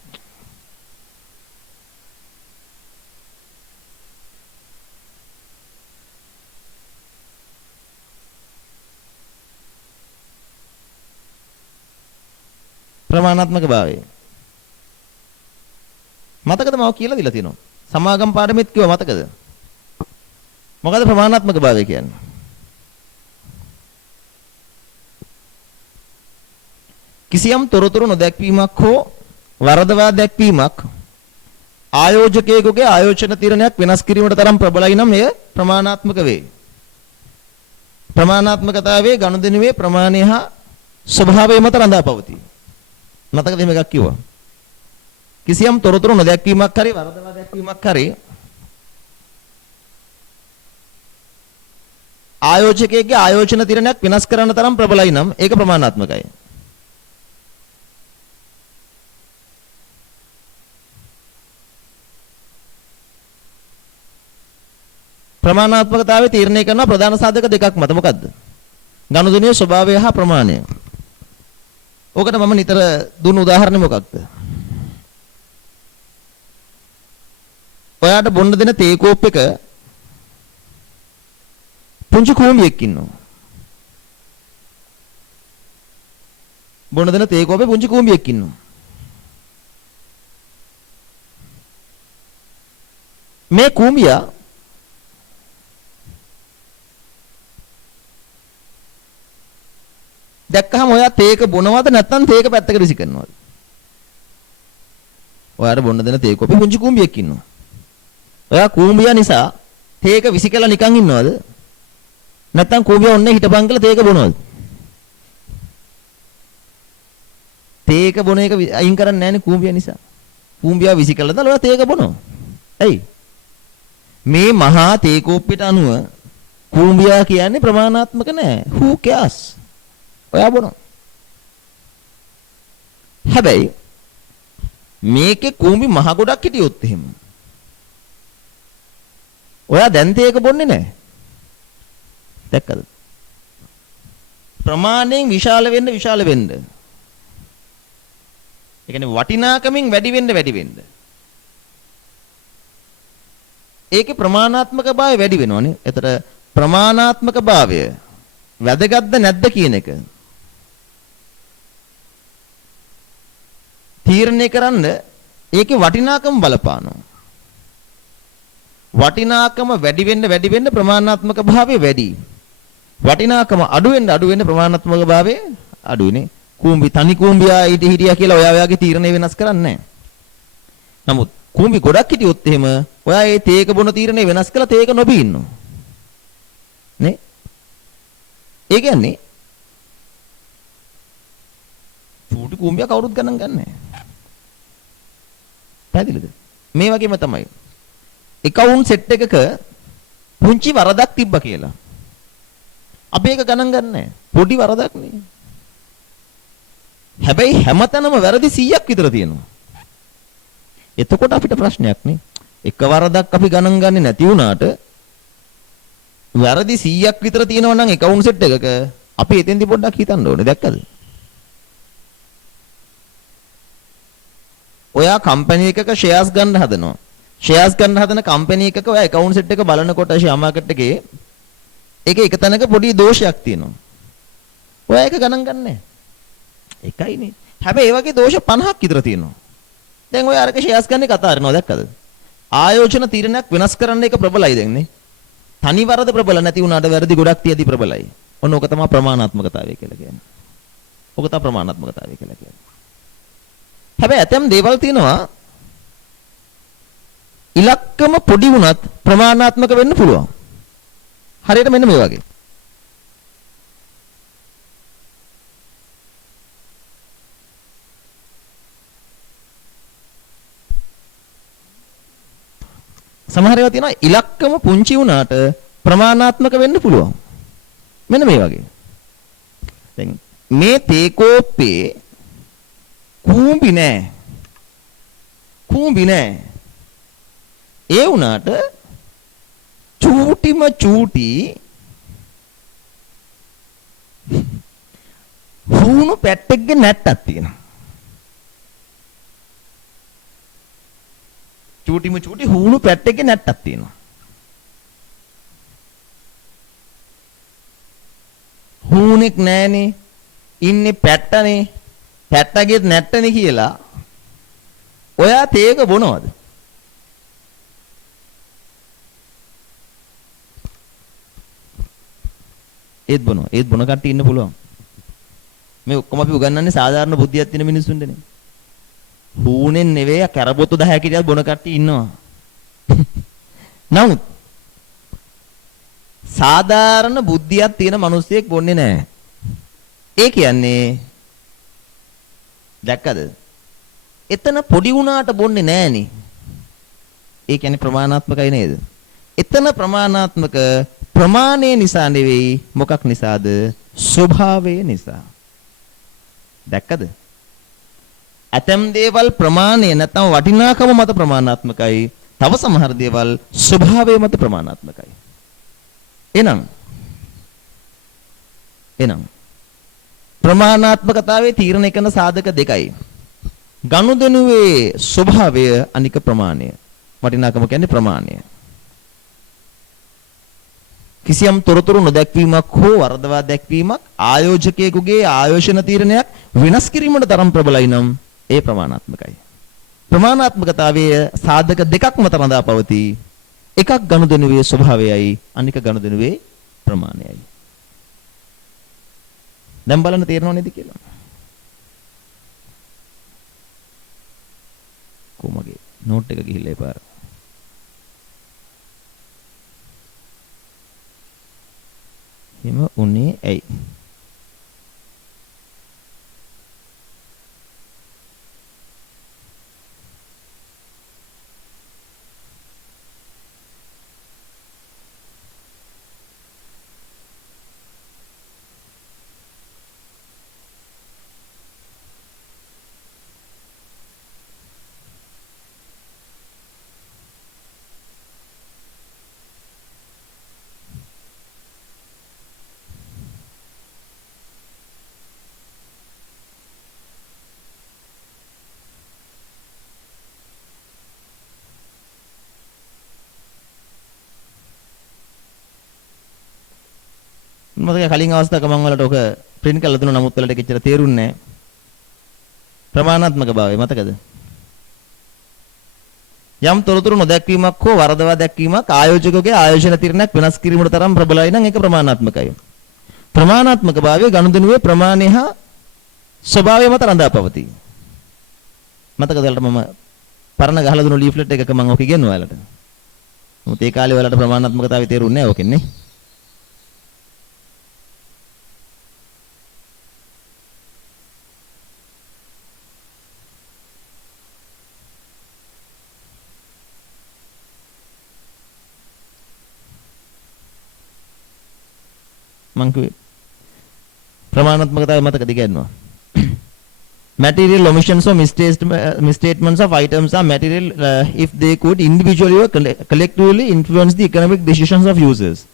ප්‍රමාණාත්මක භාවය මතකද මම කියලා දීලා තියෙනවා සමාගම් පාඩමෙත් කිව්වා මතකද මොකද ප්‍රමාණාත්මක භාවය කියන්නේ කිසියම් තොරතුරු නොදැක්වීමක් හෝ වරදවා දැක්වීමක් ආයෝජකයෙකුගේ ආයෝජන තීරණයක් වෙනස් කිරීමට තරම් ප්‍රබලයි නම් එය ප්‍රමාණාත්මක වේ. ප්‍රමාණාත්මකතාවයේ ගනුදෙනුවේ ප්‍රමාණය හා ස්වභාවය මත රඳා පවතී. මතකද එහෙම එකක් කිව්වා. කිසියම් තොරතුරු නොදැක්වීමක් හරි වරදවා දැක්වීමක් හරි ආයෝජකයෙක්ගේ ආයෝජන තීරණයක් වෙනස් කරන්න තරම් ප්‍රබලයි නම් ඒක ප්‍රමාණාත්මකයි. ප්‍රමාණාත්මකතාවය තීරණය කරන ප්‍රධාන සාධක දෙකක් මත මොකද්ද? ගනුදෙනුවේ ස්වභාවය හා ප්‍රමාණය. ඕකට මම නිතර දුන්න උදාහරණය මොකක්ද? ඔයාට බොන්න දෙන තේ කෝප් එක පුංචි කූඹියෙක් ඉන්නවා. බොන දෙන තේ කෝපේ පුංචි කූඹියෙක් ඉන්නවා. මේ කූඹියා දැක්කහම ඔයා තේක බොනවද නැත්නම් තේක පැත්තකට විසි කරනවද? ඔයාට බොන්න දෙන තේ කෝපේ පුංචි කූඹියෙක් ඉන්නවා. ඔයා කූඹියා නිසා තේක විසි කරලා නිකන් ඉන්නවද? නැත්නම් කූඹියා ඔන්නේ හිටපන් කියලා තේක බොනවද? තේක බොන එක අයින් කරන්නේ නැහැනේ කූඹියා නිසා. කූඹියා විසි කරලා දාලා ඔයා තේක බොනවා. ඇයි? මේ මහා තේ කෝප්පෙට අනුව කූඹියා කියන්නේ ප්‍රමාණාත්මක නෑ. who cares? ඔයා බොනවා. හැබැයි මේකේ කූඹි මහ ගොඩක් හිටියොත් එහෙම ඔයා දැන් තේක බොන්නේ නැහැ. දැක්කද? ප්‍රමාණයෙන් විශාල වෙන්න. ඒ කියන්නේ වටිනාකමින් වැඩි වෙන්න. ඒකේ ප්‍රමාණාත්මක භාවය වැඩි වෙනවනේ. ඒතර ප්‍රමාණාත්මක භාවය වැදගත්ද නැද්ද කියන එක තීරණය කරන්න ඒකේ වටිනාකම බලපානවා. වටිනාකම වැඩි වෙන්න ප්‍රමාණාත්මක භාවය වැඩි. වටිනාකම අඩු වෙන්න ප්‍රමාණාත්මක භාවය අඩුයිනේ. කූඹි තනි කූඹියා ඊට හිටියා කියලා ඔයාගේ තීරණය වෙනස් කරන්නේ නැහැ. නමුත් කූඹි ගොඩක් හිටියොත් එහෙම ඔයා ඒ තේක බොන තීරණය වෙනස් කළා තේක නොබී ඉන්නවා. නේ? ඒ කියන්නේ චූටි කූඹියා කවුරුත් ගණන් ගන්නෑ. පැහැදිලිද? මේ වගේම තමයි. account set එකක පුංචි වරදක් තිබ්බා කියලා. අපි ඒක ගණන් ගන්නෑ. පොඩි වරදක් නේ. හැබැයි හැමතැනම වැරදි 100ක් විතර තියෙනවා. එතකොට අපිට ප්‍රශ්නයක් නේ. එක වරදක් අපි ගණන් ගන්නේ නැති වුණාට වැරදි 100ක් විතර තියෙනවා නම් account set එකක අපි එතෙන්දි පොඩ්ඩක් හිතන්න ඕනේ. දැක්කද? ඔයා කම්පැනි එකක ෂෙයාර්ස් ගන්න හදනවා. ෂෙයාර්ස් ගන්න හදන කම්පැනි එකක ඔයා account set එක බලනකොට ෂෙයා මාකට් එකේ ඒකේ එක තැනක පොඩි දෝෂයක් තියෙනවා. ඔයා ඒක ගණන් ගන්නෑ. එකයිනේ. හැබැයි ඒ වගේ දෝෂ 50ක් විතර තියෙනවා. දැන් ඔය අරක ෂෙයාර්ස් ගන්න කතා කරනවා දැක්කද? ආයෝජන තීරණයක් වෙනස් කරන්න එක ප්‍රබලයි දැන් නේ. තනි වරද ප්‍රබල නැති වුණාට වැරදි ගොඩක් තියදී ප්‍රබලයි. ඔන්න ඕක තමයි ප්‍රමාණාත්මකතාවය කියලා කියන්නේ. ඕක තමයි ප්‍රමාණාත්මකතාවය කියලා කියන්නේ. හැබැයි ඇතම් දේවල් තියෙනවා ඉලක්කම පොඩි වුණත් ප්‍රමාණාත්මක වෙන්න පුළුවන්. හරියට මෙන්න මේ වගේ. සමහර ඒවා තියෙනවා ඉලක්කම පුංචි වුණාට ප්‍රමාණාත්මක වෙන්න පුළුවන්. මෙන්න මේ වගේ. දැන් මේ තේ කෝප්පේ කූඹි නෑ. ඒ වුණාට චූටිම චූටි හුණු පැට්ටෙක්ගේ නැට්ටක් තියෙනවා. චූටිම චූටි හුණු පැට්ටෙක්ගේ නැට්ටක් තියෙනවා. හුණෙක් නෑනේ. ඉන්නේ පැට්ටනේ. පැට්ටගෙත් නැට්ටනේ කියලා ඔයා තේක බොනවද? ඒත් බොනවා. ඒත් බොන කට්ටිය ඉන්න පුළුවන්. මේ ඔක්කොම අපි උගන්වන්නේ සාධාරණ බුද්ධියක් තියෙන මිනිස්සුන්ටනේ. හූනෙන් නෙවෙයි කැරබොතු 10 කිරියක් බොන කට්ටිය ඉන්නවා. නමුත් සාධාරණ බුද්ධියක් තියෙන මිනිස්සෙක් බොන්නේ නැහැ. ඒ කියන්නේ දැක්කද? එතන පොඩි වුණාට බොන්නේ නැහනේ. ඒ කියන්නේ ප්‍රමාණාත්මකයි නේද? එතන ප්‍රමාණාත්මක ප්‍රමාණය නිසා නෙවෙයි මොකක් නිසාද? ස්වභාවය නිසා. දැක්කද? ඇතම් දේවල් ප්‍රමාණය නැත්නම් වටිනාකම මත ප්‍රමාණාත්මකයි. තව සමහර දේවල් ස්වභාවය මත ප්‍රමාණාත්මකයි. එහෙනම් ප්‍රමාණාත්මකතාවයේ තීරණය කරන සාධක දෙකයි. ගනුදෙනුවේ ස්වභාවය අනික ප්‍රමාණය. වටිනාකම කියන්නේ ප්‍රමාණය. කිසියම් තොරතුරු නොදැක්වීමක් හෝ වරදවා දැක්වීමක් ආයෝජකයෙකුගේ ආයෝජන තීරණයක් වෙනස් කිරීමට තරම් ප්‍රබලයි නම් ඒ ප්‍රමාණාත්මකයි. ප්‍රමාණාත්මකතාවයේ සාධක දෙකක් මත රඳා පවතී. එකක් ගනුදෙනුවේ ස්වභාවයයි අනික ගනුදෙනුවේ ප්‍රමාණයයි. දැන් බලන්න තේරෙනව නේද කියලා? කොමගේ නෝට් එක ගිහිල්ලා එපාර. හිම උනේ ඇයි? මතක කලින් අවස්ථාවක මම වලට ඔක print කරලා දුන්නා නමුත් වලට කිච්චර තේරුන්නේ නැහැ. ප්‍රමාණාත්මක භාවය මතකද? යම් තොරතුරු නොදැක්වීමක් හෝ වරදවා දැක්වීමක් ආයෝජකගේ ආයෝජන තීරණයක් වෙනස් කිරීමට තරම් ප්‍රබලයි නම් ඒක ප්‍රමාණාත්මකයි. ප්‍රමාණාත්මක භාවය ගනුදෙනුවේ ප්‍රමාණය හා ස්වභාවය මත රඳා පවතී. මතකද වලට මම පරණ ගහලා දුන්නු ලීෆ්ලට් එකක මම ඔක ඉගෙනුවා ඔයාලට. මොකද ඒ කාලේ ඔයාලට ප්‍රමාණාත්මකතාවය තේරුන්නේ නැහැ ඔකෙන්නේ. ප්‍රමාණාත්මකතාවය මතකද ඉගෙනුවා. Material omissions or misstatements of items are material if they could individually or collectively influence the economic decisions of users.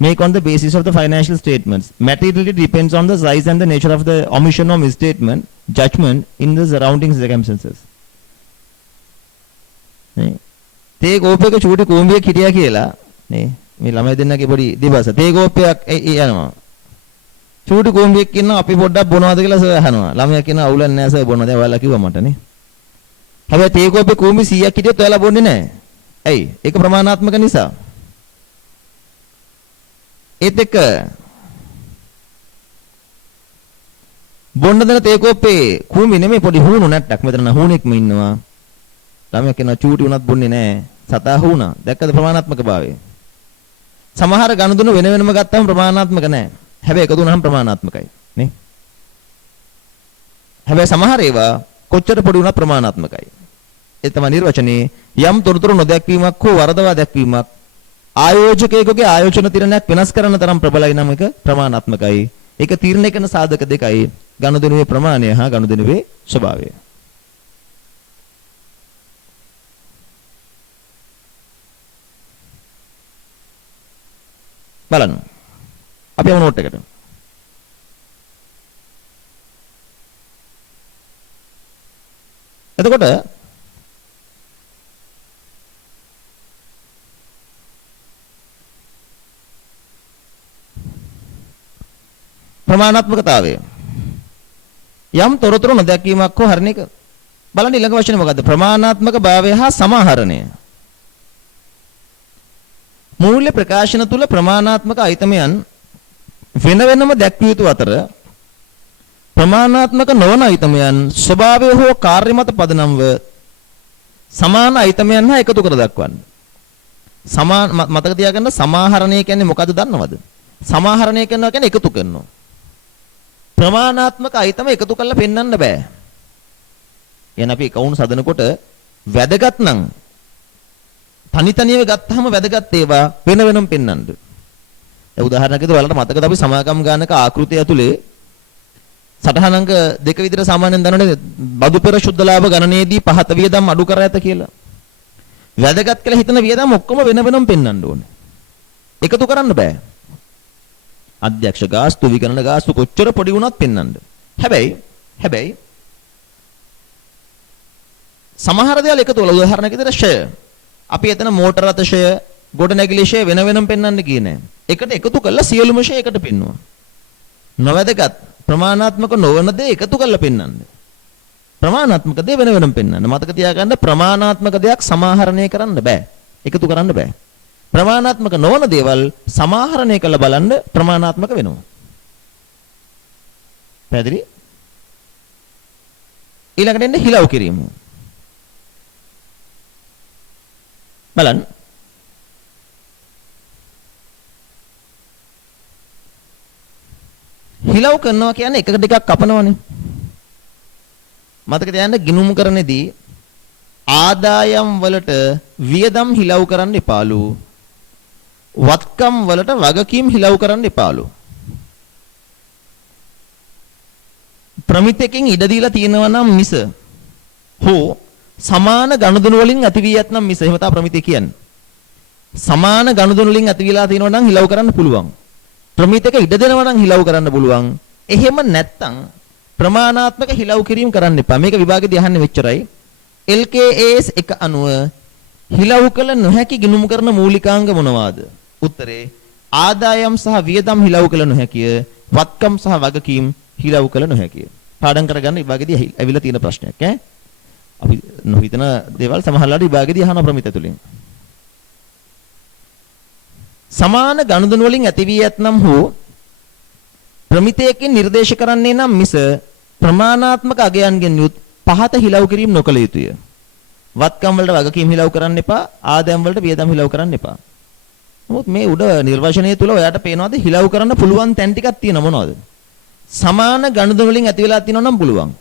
Make on the basis of the financial statements. Materiality depends on the size and the nature of the omission or misstatement, judgment in the surrounding circumstances. තේ කෝපයක චූටි කෝඹියක් හිටියා කියලා නේ මේ ළමයි දෙන්නගේ පොඩි දෙබස තේ කෝපයක් යනවා චූටි කෝඹියක් ඉන්නවා අපි පොඩ්ඩක් බොනවද කියලා සර් අහනවා ළමයා කියනවා අවුලක් නැහැ සර් බොනවා දැන් ඔයාලා කිව්වා මට නේ හැබැයි තේ කෝපේ කෝඹි 100ක් හිටියොත් ඔයාලා බොන්නේ නැහැ ඇයි ඒක ප්‍රමාණාත්මක නිසා ඒත් එක්ක බොන්න දෙන තේ කෝපේ කෝඹි නෙමෙයි පොඩි හුණු නැට්ටක් මෙතන හුණෙක්ම ඉන්නවා ළමයා කියනවා චූටි උනත් බොන්නේ නැහැ සතා හුණා දැක්කද ප්‍රමාණාත්මක භාවය සමහර ගනුදෙනු වෙන වෙනම ගත්තාම ප්‍රමාණාත්මක නැහැ. හැබැයි එකතු වුණාම ප්‍රමාණාත්මකයි නේ. හැබැයි සමහර ඒවා කොච්චර පොඩි වුණත් ප්‍රමාණාත්මකයි. ඒ තමයි නිර්වචනේ යම් තොරතුරු නොදැක්වීමක් හෝ වරදවා දැක්වීමක් ආයෝජකයෙකුගේ ආයෝජන තීරණයක් වෙනස් කරන තරම් ප්‍රබලයි නම් ඒක ප්‍රමාණාත්මකයි. ඒක තීරණය කරන සාධක දෙකයි ගනුදෙනුවේ ප්‍රමාණය හා ගනුදෙනුවේ ස්වභාවය. බලන්න. අපි යමු නෝට් එකට. එතකොට ප්‍රමාණාත්මකතාවය යම් තොරතුරු නොදැක්වීමක් හෝ හරින එක බලන්න ඊළඟ වචනේ මොකද්ද ප්‍රමාණාත්මක භාවය හා සමාහරණය මූල්‍ය ප්‍රකාශන තුල ප්‍රමාණාත්මක අයිතමයන් වෙන වෙනම දැක්විය යුතු අතර ප්‍රමාණාත්මක නොවන අයිතමයන් ස්වභාවය හෝ කාර්ය මත පදනම්ව සමාන අයිතමයන් හා එකතු කර දක්වන්න. මතක තියාගන්න සමාහරණය කියන්නේ මොකද්ද දන්නවද? සමාහරණය කරනවා කියන්නේ එකතු කරනවා. ප්‍රමාණාත්මක අයිතම එකතු කරලා පෙන්වන්න බෑ. එහෙනම් අපි කවුන්ට් හදනකොට වැදගත් නම් තනි තනියව ගත්තාම වැදගත් ඒවා වෙන වෙනම පෙන්වන්න. ඒ උදාහරණයක් විදිහට ඔයාලට මතකද අපි සමාගම් ගානක ආකෘතිය ඇතුලේ සටහන් අංක දෙක විතර සාමාන්‍යයෙන් දන්නවනේ බදු පෙර ශුද්ධ ලාභ ගණනයේදී පහත වියදම් අඩු කර ඇත කියලා. වැදගත් කියලා හිතන වියදම් ඔක්කොම වෙන වෙනම පෙන්වන්න ඕනේ. එකතු කරන්න බෑ. අධ්‍යක්ෂ ගාස්තු විගණන ගාස්තු කොච්චර පොඩි වුණත් පෙන්වන්න. හැබැයි සමහර දේවල් එකතු වෙලා උදාහරණයක් විදිහට ෂය අපි එතන මෝටර රථ ෂය ගොඩනැගිලි ෂේ වෙන වෙනම පෙන්වන්න ගියේ නෑ. එකට එකතු කළා සියලුම ෂේ එකට පෙන්වුවා. නොවැදගත් ප්‍රමාණාත්මක නොවන දේ එකතු කරලා පෙන්වන්න. ප්‍රමාණාත්මක දේ වෙන වෙනම පෙන්වන්න. මතක තියාගන්න ප්‍රමාණාත්මක දෙයක් සමාහරණය කරන්න බෑ. එකතු කරන්න බෑ. ප්‍රමාණාත්මක නොවන දේවල් සමාහරණය කරලා බලන්න ප්‍රමාණාත්මක වෙනවා. පැහැදිලි? ඊළඟට එන්නේ හිලව් කිරීම. බලන්න. හිලව් කරනවා කියන්නේ එකකට ටිකක් කපනවනේ. මතක තියාගන්න ගිණුම් කරන්නේදී ආදායම් වලට වියදම් හිලව් කරන්න එපාලු. වත්කම් වලට වගකීම් හිලව් කරන්න එපාලු. ප්‍රමිතකින් ඉඩ දීලා තියෙනවා නම් මිස හෝ සමාන ගනුදෙනු වලින් ඇති වී ඇතනම් මිස එහෙම තමයි ප්‍රමිතය කියන්නේ. සමාන ගනුදෙනු වලින් ඇති වෙලා තියෙනවා නම් හිලව් කරන්න පුළුවන්. ප්‍රමිතක ඉඩ දෙනවා නම් හිලව් කරන්න පුළුවන්. එහෙම නැත්නම් ප්‍රමාණාත්මක හිලව් කිරීම කරන්න එපා. මේක විභාගෙදී අහන්නේ මෙච්චරයි. LKS 1 අනුව හිලව් කළ නොහැකි ගිණුම් කරන මූලිකාංග මොනවාද? උත්තරේ ආදායම් සහ වියදම් හිලව් කළ නොහැකිය. වත්කම් සහ වගකීම් හිලව් කළ නොහැකිය. පාඩම් කරගන්න විභාගෙදී ඇවිල්ලා තියෙන ප්‍රශ්නයක් ඈ. අපි නොහිතන දේවල් සමහරවිට විභාගෙදී අහන ප්‍රමිත තුලින්. සමාන ගනුදෙනු වලින් ඇති වී ඇතනම් හෝ ප්‍රමිතයකින් නිර්දේශ කරන්නේ නම් මිස ප්‍රමාණාත්මක අගයන්ගෙන් යුත් පහත හිලව් කිරීම නොකළ යුතුය. වත්කම් වලට වගකීම් හිලව් කරන්න එපා. ආදායම් වලට වියදම් හිලව් කරන්න එපා. නමුත් මේ උඩ නිර්වචනය තුල ඔයාට පේනවාද හිලව් කරන්න පුළුවන් තැන් ටිකක් තියෙන මොනවද? සමාන ගනුදෙනු වලින් ඇති වෙලා තියෙනවා නම් පුළුවන්.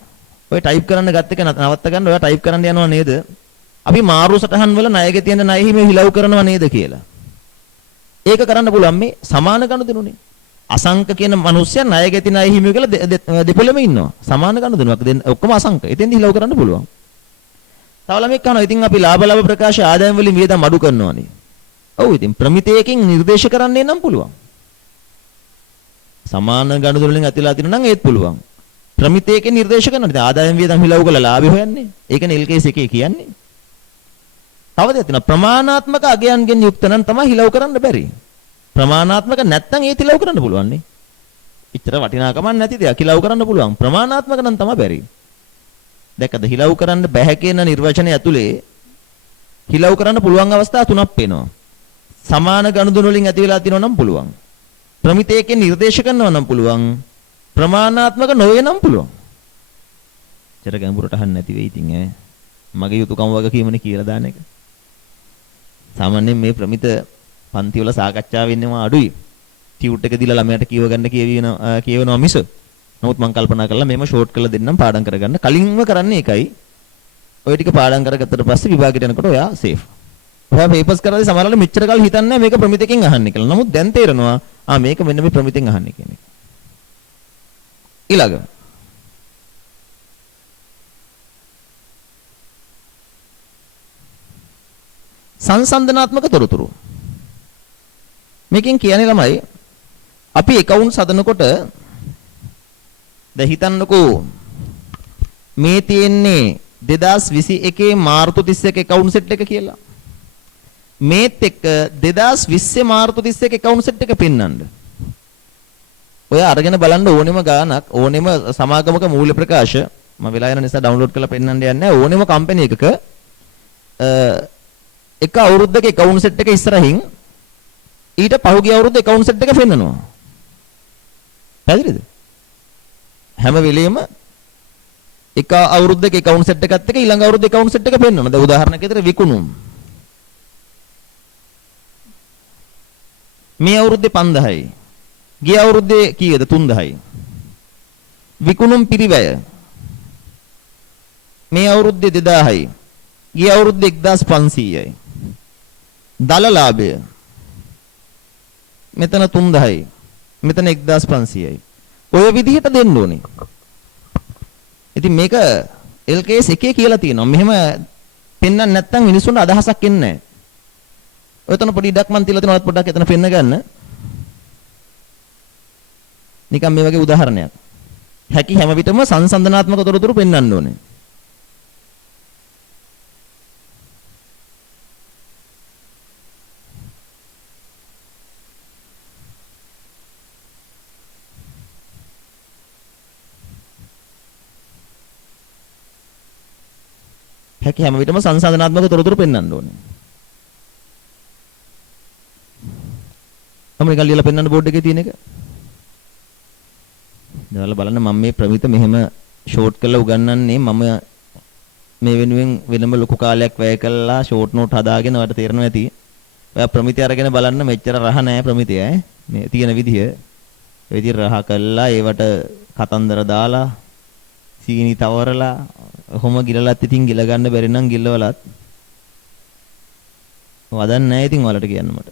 ඔය ටයිප් කරන්න ගත්ත එක නවත්ත ගන්න ඔයා ටයිප් කරන්න යනවා නේද? අපි මාරු සටහන් වල ණයගේ තියෙන ණය හිමි හිලව් කරනවා නේද කියලා. ඒක කරන්න පුළුවන් මේ සමාන ගනුදෙනුනේ. අසංක කියන මිනිස්සයා ණයගේ තියෙන ණය හිමි කියලා දෙපොළෙම ඉන්නවා. සමාන ගනුදෙනුවක් ඔක්කොම අසංක. එතෙන්ද හිලව් කරන්න පුළුවන්. තව ළමෙක් කනවා ඉතින් අපි ලාභ ලාභ ප්‍රකාශ ආදායම් වලින් වියදම් අඩු කරනවානේ. ඔව් ඉතින් ප්‍රමිතයකින් නිර්දේශ කරන්නේ නම් පුළුවන්. සමාන ගනුදෙනු වලින් ඇතිලා තියෙනවා නම් ඒත් පුළුවන්. ප්‍රමිතයකින් නිර්දේශ කරනවා. ඉතින් ආදායම් වියදම් හිලව් කරලා ලාභය හොයන්නේ. ඒකනේ LKS එකේ කියන්නේ. තව දෙයක් තියෙනවා ප්‍රමාණාත්මක අගයන්ගෙන් යුක්ත නම් තමයි හිලව් කරන්න බැරි. ප්‍රමාණාත්මක නැත්නම් ඒත් හිලව් කරන්න පුළුවන් නේ. ඉතර වටිනාකමක් නැති දෙයක් හිලව් කරන්න පුළුවන්. ප්‍රමාණාත්මක නම් තමයි බැරි. දැක්කද හිලව් කරන්න බැහැ කියන නිර්වචනය ඇතුලේ හිලව් කරන්න පුළුවන් අවස්ථා තුනක් පේනවා. සමාන ගනුදෙනු වලින් ඇති වෙලා තියෙනවා නම් පුළුවන්. ප්‍රමිතයකින් නිර්දේශ කරනවා නම් පුළුවන්. ප්‍රමාණාත්මක නොවේ නම් පුළුවන්. චර ගැඹුරට අහන්න නැති වෙයි ඉතින් ඈ. මගේ යුතුයකම වගකීමනේ කියලා දාන එක. සාමාන්‍යයෙන් මේ ප්‍රමිත පන්ති වල සාකච්ඡා වෙන්නේම අඩුයි. ටියුට් එක දීලා ළමයාට කියව ගන්න කියවනවා මිස. නමුත් මම කල්පනා කළා මේම ෂෝට් කරලා දෙන්නම් පාඩම් කරගන්න. කලින්ම කරන්නේ ඒකයි. ඔය ටික පාඩම් කරගත්තට පස්සේ විභාගෙට යනකොට ඔයා සේෆ්. ඔයා පේපර්ස් කරද්දී සමහරවල් මෙච්චර කල් හිතන්නේ මේක ප්‍රමිතකින් අහන්නේ කියලා. නමුත් දැන් තේරෙනවා මේක මෙන්න මේ ප්‍රමිතෙන් අහන්නේ කියන එක. ඊළඟ සංසන්දනාත්මක තොරතුරු. මේකෙන් කියන්නේ ළමයි අපි account හදනකොට දැන් හිතන්නකෝ මේ තියෙන්නේ 2021 මාර්තු 31 account set එක කියලා. මේත් එක්ක 2020 මාර්තු 31 account set එක පෙන්වන්න. ඔය අරගෙන බලන්න ඕනෙම ගානක් ඕනෙම සමාගමක මූල්‍ය ප්‍රකාශ මම වෙලා යන නිසා ඩවුන්ලෝඩ් කරලා පෙන්වන්න යන්නේ නැහැ. ඕනෙම කම්පැනි එකක එක අවුරුද්දක account set එක ඉස්සරහින් ඊට පහුගිය අවුරුද්ද account set එක පෙන්නනවා. පැහැදිලිද? හැම වෙලෙම එක අවුරුද්දක account set එකත් එක්ක ඊළඟ අවුරුද්දේ account set එක පෙන්නනවා. දැන් උදාහරණයක් විදිහට විකුණුම්. මේ අවුරුද්දේ 5000යි. ගිය අවුරුද්දේ කීයද 3000යි. විකුණුම් පිරිවැය මේ අවුරුද්දේ 2000යි. ගිය අවුරුද්දේ 1500යි. දල ලාභය මෙතන 3000යි. මෙතන 1500යි. ඔය විදිහට දෙන්න ඕනේ. ඉතින් මේක LKS එකේ කියලා තියෙනවා. මෙහෙම පෙන්වන්න නැත්නම් මිනිස්සුන්ට අදහසක් එන්නේ නැහැ. ඔතන පොඩි ඉඩක් මන් තියලා තියෙනවා. පොඩ්ඩක් එතන පෙන්න ගන්න. නිකන් මේ වගේ උදාහරණයක්. හැකි හැම විටම සංසන්දනාත්මක තොරතුරු පෙන්වන්න ඕනේ. හැකි හැම විටම සංසන්දනාත්මක තොරතුරු පෙන්වන්න ඕනේ. මම නිකන් ලියලා පෙන්වන්න බෝඩ් එකේ තියෙන එක. දැන් බලන්න මම මේ ප්‍රමිත මෙහෙම ෂෝට් කරලා උගන්වන්නේ මම මේ වෙනුවෙන් වෙනම ලොකු කාලයක් වැය කළා ෂෝට් නෝට් හදාගෙන ඔයාලට තේරෙනවා ඇති. ඔයා ප්‍රමිතය අරගෙන බලන්න මෙච්චර රහ නැහැ ප්‍රමිතය ඈ. මේ තියෙන විදිහ. ඒ විදිහ රහ කළා ඒවට කතන්දර දාලා සීනි තවරලා ඔහොම ගිලලත් ඉතින් ගිල ගන්න බැරි නම් ගිල්ලවලත් වදන් නැහැ ඉතින් ඔයාලට කියන්න මට.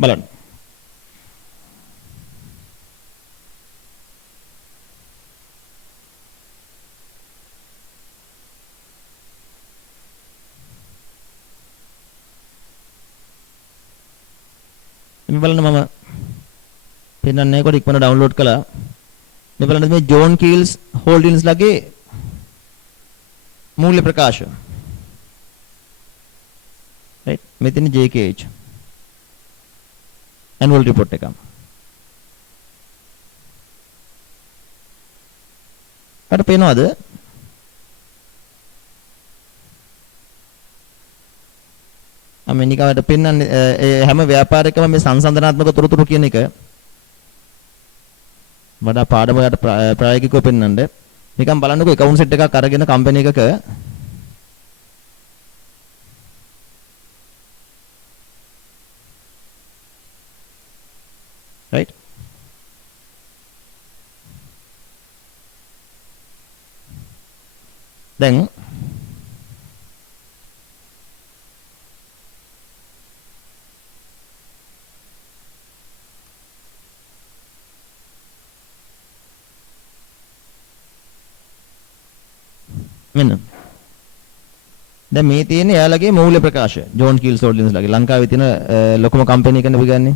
බලන්න. මේ බලන්න මම පෙන්නන්නේ කොට ඉක්මන ඩවුන්ලෝඩ් කළා. මේ බලන්න මේ ජෝන් කීල්ස් හෝල්ඩින්ස් ලගේ මූල්‍ය ප්‍රකාශ. රයිට් මෙතන JKH annual report එක. අර පේනවද? අමෙනිකාවට පෙන්වන්නේ හැම ව්‍යාපාරිකම මේ සංසන්දනාත්මක තොරතුරු කියන එක වඩා පාඩම යට ප්‍රායෝගිකව පෙන්වන්න. නිකන් බලන්නකෝ account set එකක් අරගෙන කම්පැනි එකක right then මෙන්න දැන් මේ තියෙන්නේ එයාලගේ මූල්‍ය ප්‍රකාශ ජෝන් කීල්ස් හෝල්ඩින්ස් ලගේ ලංකාවේ තියෙන ලොකුම කම්පැනි එකනේ අපි ගන්නේ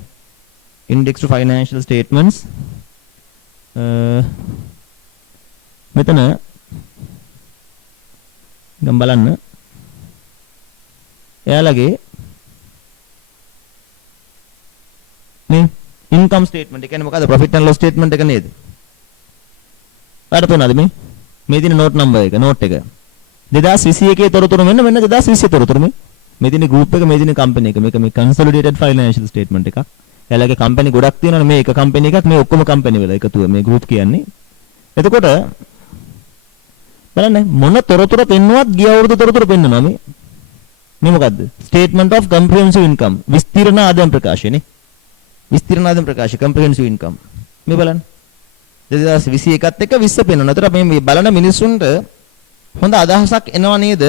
index to financial statements මෙතන ගම් බලන්න එයාලගේ මේ income statement එක කියන්නේ මොකද්ද profit and loss statement එක නේද? කාට පේනවද මේ තියෙන note number එක note එක 2021 තොරතුරු මෙන්න 2020 තොරතුරු මේ තියෙන group එක මේ තියෙන company එක මේක මේ consolidated financial statement එකක්. එයාලගේ කම්පැනි ගොඩක් තියෙනවනේ මේ එක කම්පැනි එකක් මේ ඔක්කොම කම්පැනි වල එකතුව මේ ගෲප් කියන්නේ. එතකොට බලන්න මොන තොරතුරු පෙන්නුවත් ගිය අවුරුදු තොරතුරු පෙන්වනවා මේ මොකද්ද? statement of comprehensive income විස්තීර්ණ ආදායම් ප්‍රකාශයනේ. විස්තීර්ණ ආදායම් ප්‍රකාශය comprehensive income. මේ බලන්න 2021ත් එක්ක 20 පෙන්වනවා. ඒතර මේ බලන මිනිස්සුන්ට හොඳ අදහසක් එනවා නේද?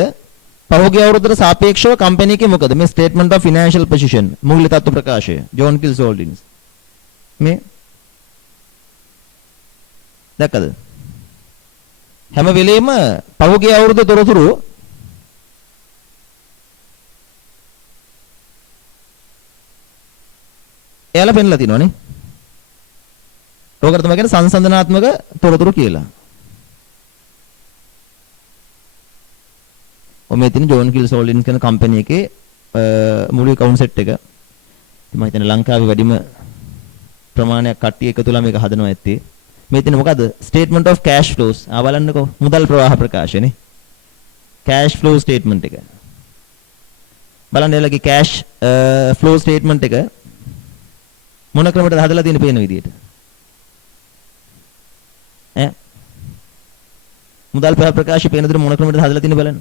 පහුගිය අවුරුද්දට සාපේක්ෂව කම්පැනි එකේ මොකද මේ ස්ටේට්මන්ට් ඔෆ් ෆිනෑන්ෂල් පොසිෂන් මූල්‍ය තත්ත්ව ප්‍රකාශය ජෝන් කිල්ස් හෝල්ඩින්ස් මේ දැක්කද හැම වෙලේම පහුගිය අවුරුද්ද තොරතුරු එයාලා පෙන්නලා තිනවනේ ඕකට තමයි කියන්නේ සංසන්දනාත්මක තොරතුරු කියලා. ඔමේ තියෙන ජෝන් කිල්ස් හෝල්ඩින්ස් කියන කම්පැනි එකේ මුළු account set එක. මම හිතන්නේ ලංකාවේ වැඩිම ප්‍රමාණයක් කට්ටිය එකතු වෙලා මේක හදනවා ඇත්තේ. මේ තියෙන මොකද්ද? statement of cash flows. බලන්නකෝ මුදල් ප්‍රවාහ ප්‍රකාශනේ. cash flow statement එක. බලන්න එයාලගේ cash flow statement එක මොන ක්‍රමයකටද හදලා තියෙන පේන විදියට. මුදල් ප්‍රවාහ ප්‍රකාශය පේන විදියට මොන ක්‍රමයකටද හදලා තියෙන බලන්න.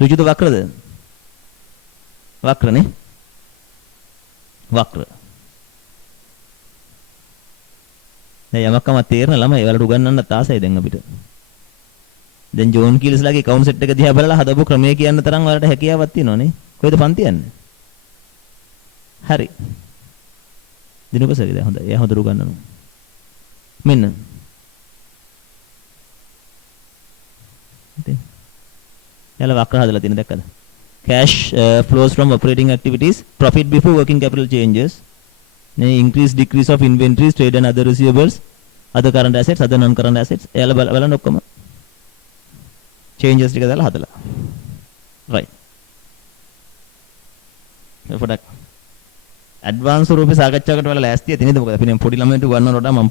ඍජුද වක්‍රද? වක්‍රනේ. වක්‍ර. දැන් යමක්ම තේරෙන ළමයි ඒවලට උගන්වන්නත් ආසයි දැන් අපිට. දැන් ජෝන් කීල්ස්ලාගේ account set එක දිහා බලලා හදපු ක්‍රමය කියන්න තරම් ඔයාලට හැකියාවක් තියෙනවනේ. කොහෙද පන්ති යන්නේ? හරි. දිනුපසරිද හොඳයි. එයා හොඳට උගන්වනවා. මෙන්න එයාලා වක්‍ර හදලා තියෙන දැක්කද? Cash flows from operating activities, profit before working capital changes, increase decrease of inventories, trade and other receivables, other current assets, other non current assets. එයාලා බලන්න ඔක්කොම changes ටික දාලා හදලා. right. පොඩ්ඩක් ඇඩ්වාන්ස් රූපේ සාකච්ඡාවකට වල ලෑස්තිය තියෙනද? මොකද අපි මේ පොඩි ළමයින්ට උගන්වනකොට මම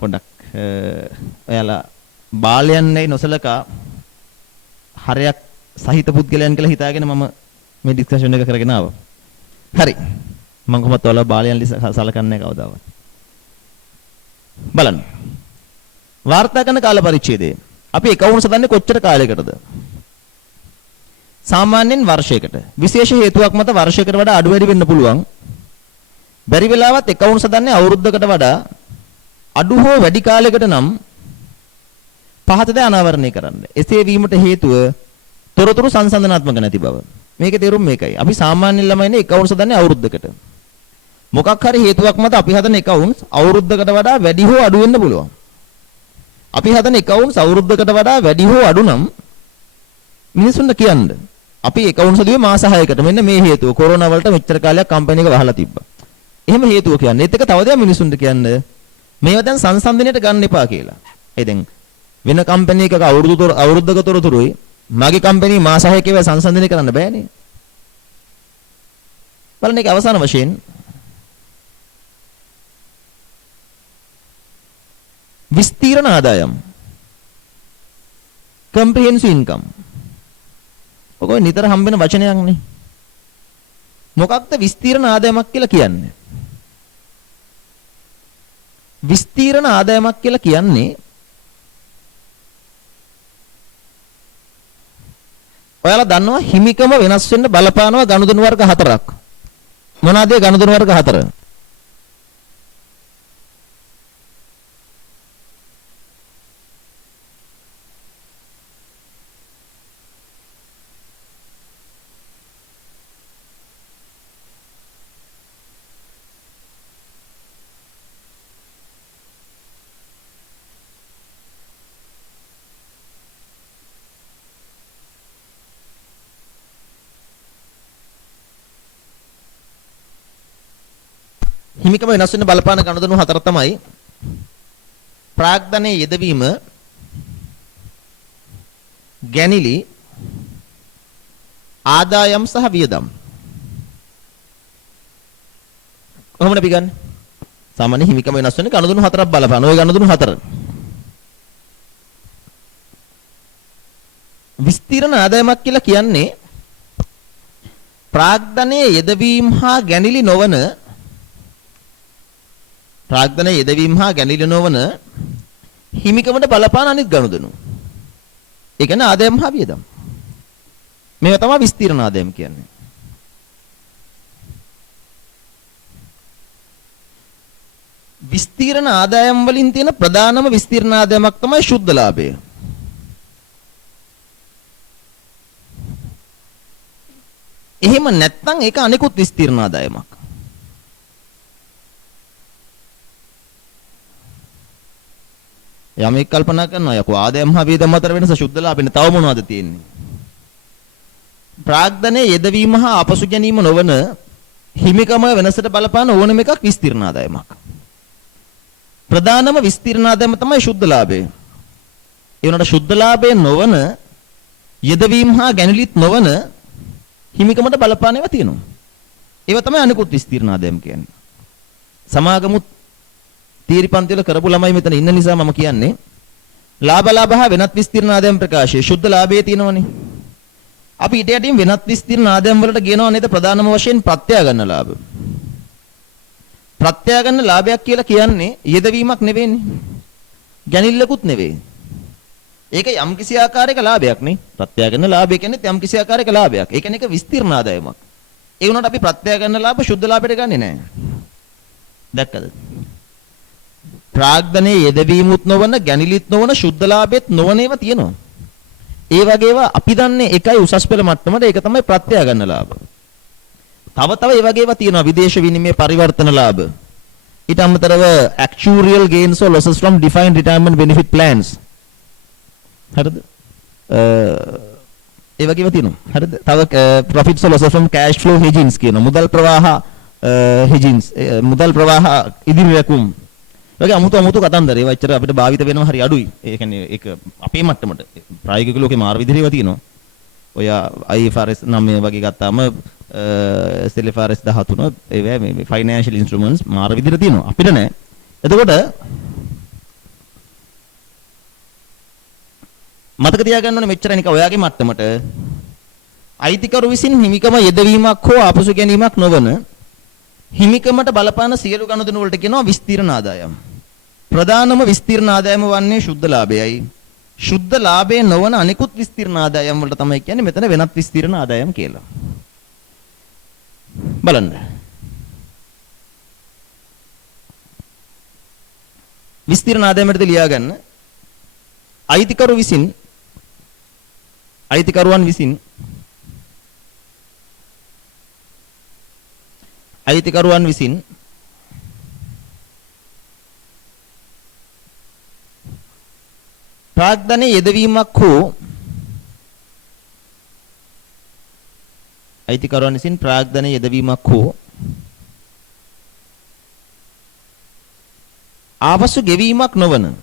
පොඩ්ඩක් ඔයාලා බාලයන්ගේ නොසලකා හරයක් සහිත පුද්ගලයන් කියලා හිතාගෙන මම මේ ඩිස්කෂන් එක කරගෙන ආවා. හරි. මම කොහොමද ඔයාලා බාලයන් සලකන්නේ කවදාවත්. බලන්න. වාර්තා කරන කාල පරිච්ඡේදය. අපි accounts හදන්නේ කොච්චර කාලයකටද? සාමාන්‍යයෙන් වර්ෂයකට. විශේෂ හේතුවක් මත වර්ෂයකට වඩා අඩු වැඩි වෙන්න පුළුවන්. බැරි වෙලාවත් accounts හදන්නේ අවුරුද්දකට වඩා අඩු හෝ වැඩි කාලයකට නම් පහතද අනාවරණය කරන්න. එසේ වීමට හේතුව තොරතුරු සංසන්දනාත්මක නැති බව. මේකේ තේරුම මේකයි. අපි සාමාන්‍ය ළමයිනේ accounts හදන්නේ අවුරුද්දකට. මොකක් හරි හේතුවක් මත අපි හදන accounts අවුරුද්දකට වඩා වැඩි හෝ අඩු වෙන්න පුළුවන්. අපි හදන accounts අවුරුද්දකට වඩා වැඩි හෝ අඩු නම් මිනිසුන්ට කියන්න. අපි accounts හදුවේ මාස 6කට. මෙන්න මේ හේතුව. කොරෝනා වලට මෙච්චර කාලයක් කම්පැනි එක වහලා තිබ්බා. එහෙම හේතුව කියන්නේ. ඒත් එක තව දෙයක් මිනිසුන්ට කියන්න. මේවා දැන් සංසන්දනයට ගන්න එපා කියලා. ඒ දැන් වෙන කම්පැනි එකක අවුරුද්දක තොරතුරුයි මගේ කම්පැනි මාස 6ක ඒවා සංසන්දනය කරන්න බෑනේ. බලන්න ඒක අවසාන වශයෙන් විස්තීර්ණ ආදායම් comprehensive income ඔක නිතර හම්බෙන වචනයක් නේ. මොකක්ද විස්තීර්ණ ආදායමක් කියලා කියන්නේ? විස්තීර්ණ ආදායමක් කියලා කියන්නේ ඔයාලා දන්නවා හිමිකම වෙනස් වෙන්න බලපානවා ගනුදෙනු වර්ග හතරක්. මොනවාද ඒ ගනුදෙනු වර්ග හතර? හිමිකම වෙනස් වෙන බලපාන ගනුදෙනු හතර තමයි ප්‍රාග්ධනයේ යෙදවීම, ගැනිලි, ආදායම් සහ වියදම්. කොහොමද අපි ගන්නේ? සාමාන්‍ය හිමිකම වෙනස් වෙන ගනුදෙනු හතරක් බලපාන. ওই ගනුදෙනු හතර. විස්තීර්ණ ආදායමක් කියලා කියන්නේ ප්‍රාග්ධනයේ යෙදවීම හා ගැනිලි නොවන ප්‍රාග්ධනයේ යෙදවීම හා ගැනිලි නොවන හිමිකමට බලපාන අනිත් ගනුදෙනු. ඒ කියන්නේ ආදායම් හා වියදම්. මේවා තමයි විස්තීර්ණ ආදායම් කියන්නේ. විස්තීර්ණ ආදායම් වලින් තියෙන ප්‍රධානම විස්තීර්ණ ආදායමක් තමයි ශුද්ධ ලාභය. එහෙම නැත්නම් ඒක අනිකුත් විස්තීර්ණ ආදායමක්. යමෙක් කල්පනා කරනවා යකෝ ආදායම් හා වියදම් අතර වෙනස ශුද්ධ ලාභෙන් තව මොනවද තියෙන්නේ? ප්‍රාග්ධනයේ යෙදවීම හා අපසු ගැනීම නොවන හිමිකම වෙනසට බලපාන ඕනම එකක් විස්තීර්ණ ආදායමක්. ප්‍රධානම විස්තීර්ණ ආදායම තමයි ශුද්ධ ලාභය. ඒ වුණාට ශුද්ධ ලාභය නොවන යෙදවීම හා ගැනලිත් නොවන හිමිකමට බලපාන ඒවා තියෙනවා. ඒවා තමයි අනිකුත් විස්තීර්ණ ආදායම් කියන්නේ. සමාගමුත් තීරි පන්ති වල කරපු ළමයි මෙතන ඉන්න නිසා මම කියන්නේ ලාභ හා වෙනත් විස්තීර්ණ ආදායම් ප්‍රකාශය ශුද්ධ ලාභයේ තියෙනවනේ. අපි ඊට යටින් වෙනත් විස්තීර්ණ ආදායම් වලට ගේනවා නේද ප්‍රධානම වශයෙන් ප්‍රත්‍යා ගන්න ලාභ. ප්‍රත්‍යා ගන්න ලාභයක් කියලා කියන්නේ යෙදවීමක් නෙවෙයිනේ. ගැනිල්ලකුත් නෙවෙයි. ඒක යම්කිසි ආකාරයක ලාභයක් නේ. ප්‍රත්‍යා ගන්න ලාභය කියන්නේ යම්කිසි ආකාරයක ලාභයක්. ඒ කියන්නේ ඒක විස්තීර්ණ ආදායමක්. ඒ වුණාට අපි ප්‍රත්‍යා ගන්න ලාභ ශුද්ධ ලාභයට ගන්නෙ නැහැ. දැක්කද? ප්‍රාග්ධනයේ යෙදවීමුත් නොවන ගැනිලිත් නොවන ශුද්ධ ලාභෙත් නොවන ඒවා තියෙනවා. ඒ වගේ ඒවා අපි දන්නේ එකයි උසස් පෙළ මට්ටමට ඒක තමයි ප්‍රත්‍යා ගන්න ලාභ. තව ඒ වගේ ඒවා තියෙනවා විදේශ විනිමය පරිවර්තන ලාභ. ඊට අමතරව actuarial gains or losses from defined retirement benefit plans. හරිද? ඒ වගේම තියෙනවා. හරිද? තව profits or losses from cash flow hedgings කියනවා. මුදල් ප්‍රවාහ hedgings මුදල් ප්‍රවාහ ඉදිරි රැකුම්. වගේ අමුතු කතන්දර ඒවා ඇත්තට අපිට භාවිත වෙනවා හරි අඩුයි. ඒ කියන්නේ ඒක අපේ මට්ටමට ප්‍රායෝගික ලෝකේ මාර විදිහට ඒවා තියෙනවා. ඔය IFRS 9 වගේ ගත්තාම SLFRS 13 ඒවා මේ financial instruments මාර විදිහට තියෙනවා. අපිට නෑ. එතකොට මතක තියාගන්න ඕනේ මෙච්චර නිකන් ඔයාගේ මට්ටමට අයිතිකරු විසින් හිමිකම යෙදවීමක් හෝ ආපසු ගැනීමක් නොවන හිමිකමට බලපාන සියලු ගනුදෙනු වලට කියනවා විස්තීර්ණ ආදායම්. ප්‍රධානම විස්තීර්ණ ආදායම වන්නේ ශුද්ධ ලාභයයි. ශුද්ධ ලාභය නොවන අනිකුත් විස්තීර්ණ ආදායම් වලට තමයි කියන්නේ මෙතන වෙනත් විස්තීර්ණ ආදායම් කියලා. බලන්න. විස්තීර්ණ ආදායමට ලියා ගන්න. අයිතිකරුවන් විසින් ප්‍රාග්ධනයේ යෙදවීමක් හෝ ආපසු ගෙවීමක් නොවන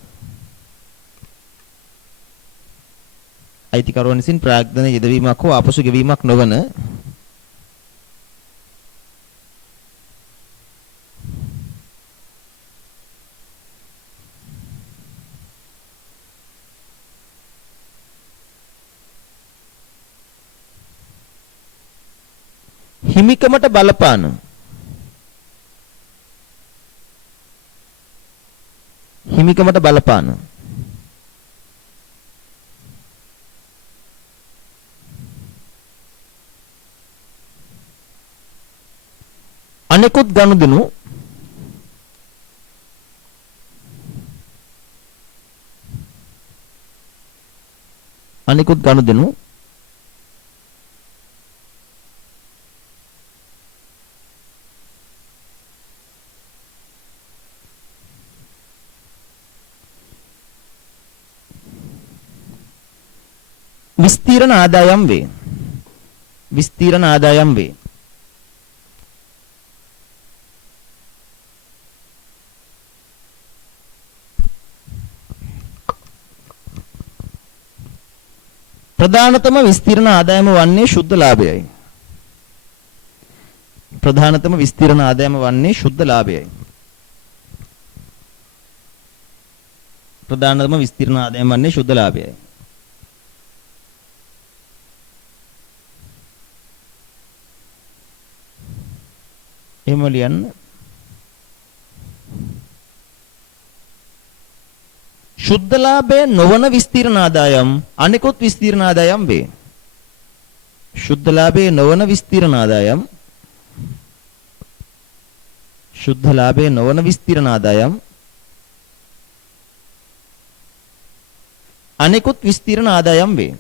අයිතිකරුවන් විසින් ප්‍රාග්ධනයේ යෙදවීමක් හෝ ආපසු ගෙවීමක් නොවන හිමිකමට බලපාන අනෙකුත් ගනුදෙනු විස්තීර්ණ ආදායම් වේ. ප්‍රධානතම විස්තීර්ණ ආදායම වන්නේ ශුද්ධ ලාභයයි. එහෙම ලියන්න. ශුද්ධ ලාභය නොවන විස්තීර්ණ ආදායම් අනිකුත් විස්තීර්ණ ආදායම් වේ. ශුද්ධ ලාභයේ නොවන විස්තීර්ණ ආදායම් අනිකුත් විස්තීර්ණ ආදායම් වේ.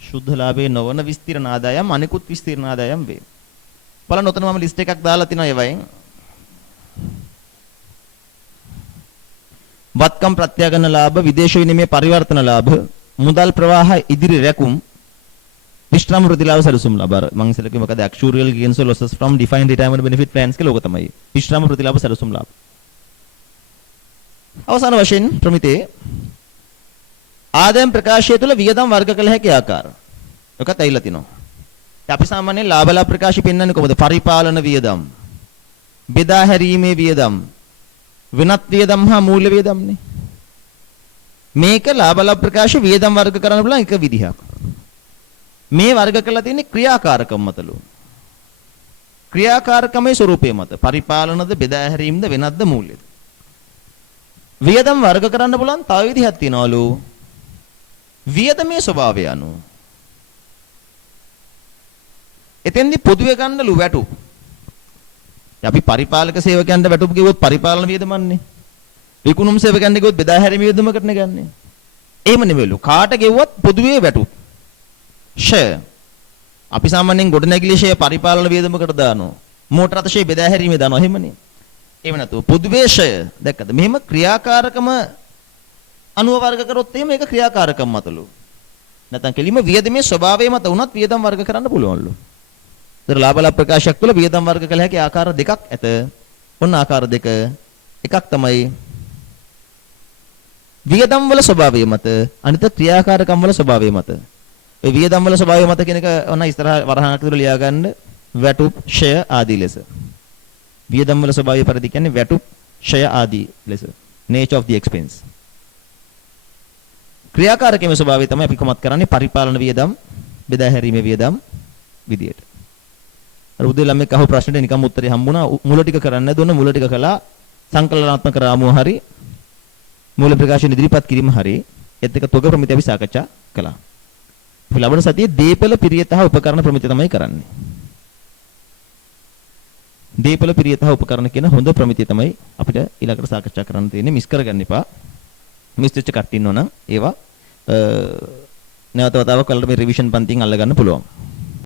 ශුද්ධ ලාභයේ නොවන විස්තීර්ණ ආදායම් අනිකුත් විස්තීර්ණ ආදායම් වේ. බලන්න ඔතන මම ලිස්ට් එකක් දාලා තිනවා ඒවයින්. වත්කම් ප්‍රත්‍යාගන ලාභ, විදේශ විනිමය පරිවර්තන ලාභ, මුදල් ප්‍රවාහ ඉදිරි රැකුම්, විශ්‍රාම ප්‍රතිලාභ සැලසුම් ලාභ. මම ඉස්සෙල්ලා කිව්ව මොකද actuarial gains or losses from defined retirement benefit plans කියලා ඕක තමයි. විශ්‍රාම ප්‍රතිලාභ සැලසුම් ලාභ. අවසාන වශයෙන් ප්‍රමිතේ ආදායම් ප්‍රකාශය තුළ වියදම් වර්ග කළ හැකි ආකාරය. ඔකත් ඇවිල්ලා තිනවා. අපි සාමාන්‍යයෙන් ලාභ ලාභ ප්‍රකාශය පෙන්වන්නේ කොහොමද? පරිපාලන වියදම්, බෙදා හැරීමේ වියදම්, වෙනත් වියදම් හා මූල්‍ය වියදම්නේ. මේක ලාභ ලාභ ප්‍රකාශ වියදම් වර්ග කරන්න බලන එක විදිහක්. මේ වර්ග කරලා තියෙන්නේ ක්‍රියාකාරකම් මතලු. ක්‍රියාකාරකමේ ස්වરૂපය මත. පරිපාලනද, බෙදා හැරීමද, වෙනත්ද, මූල්‍යද. වියදම් වර්ග කරන්න බලන් තව විදිහක් තියනවලු. වියදමේ ස්වභාවය අනුව. එතෙන්දි පොදුවේ ගන්නලු වැටුප්. අපි පරිපාලක සේවකයන්ට වැටුප් කිව්වොත් පරිපාලන වියදමන්නේ. විකුණුම් සේවකයන්ට කිව්වොත් බෙදා හැරීම වියදමකටනේ ගන්නෙ. එහෙම නෙවෙලු. කාට ගෙව්වත් පොදුවේ වැටුප්. ෂෙයා. අපි සාමාන්‍යයෙන් ගොඩනැගිලි ෂෙයා පරිපාලන වියදමකට දානවා. මෝටර රථ ෂෙයා බෙදා හැරීමේ දානවා. එහෙමනේ. එහෙම නැතුව පොදුවේ ෂෙයා දැක්කද? මෙහෙම ක්‍රියාකාරකම අනුව වර්ග කරොත් එහෙම ඒක ක්‍රියාකාරකම් මතලු. නැත්නම් කෙලිම වියදමේ ස්වභාවය මත වුණත් වියදම් වර්ග කරන්න පුළුවන්ලු. ඒතර ලාභ ප්‍රකාශයක් තුළ වියදම් වර්ග කළ හැකි ආකාර දෙකක් ඇත. ඔන්න ආකාර දෙක. එකක් තමයි වියදම් වල ස්වභාවය මත, අනිත ක්‍රියාකාරකම් වල ස්වභාවය මත. ඒ වියදම් වල ස්වභාවය මත කියන එක ඔන්න ඉස්සරහ වරහණක් විතර ලියා ගන්න. වැටුප්, ෂය ආදී ලෙස. වියදම් වල ස්වභාවය පරිදි කියන්නේ වැටුප්, ෂය ආදී ලෙස. nature of the expense. ක්‍රියාකාරකයේ ස්වභාවය තමයි අපි කොමත් කරන්නේ පරිපාලන වියදම්, බෙදා හැරීමේ වියදම් විදියට. අර උදේ ළමෙක් අහපු ප්‍රශ්නෙට නිකම් උත්තරේ හම්බුණා. මුල ටික කරන්න දුන්න, මුල ටික කළා. සංකලනාත්මක රාමුව හරි මූල ප්‍රකාශන ඉදිරිපත් කිරීම හරි ඒත් එක තොග ප්‍රමිතිය අපි සාකච්ඡා කළා. අපි ලබන සතියේ දීපල පිරියත හා උපකරණ ප්‍රමිතිය තමයි කරන්නේ. දීපල පිරියත හා උපකරණ කියන හොඳ ප්‍රමිතිය තමයි අපිට ඊළඟට සාකච්ඡා කරන්න තියෙන්නේ. මිස් කරගන්න එපා. මිස් වෙච්ච කට්ටිය ඉන්නවනම් ඒවා නැවත වතාවක් වලට මේ රිවිෂන් පන්තියෙන් අල්ල ගන්න පුළුවන්.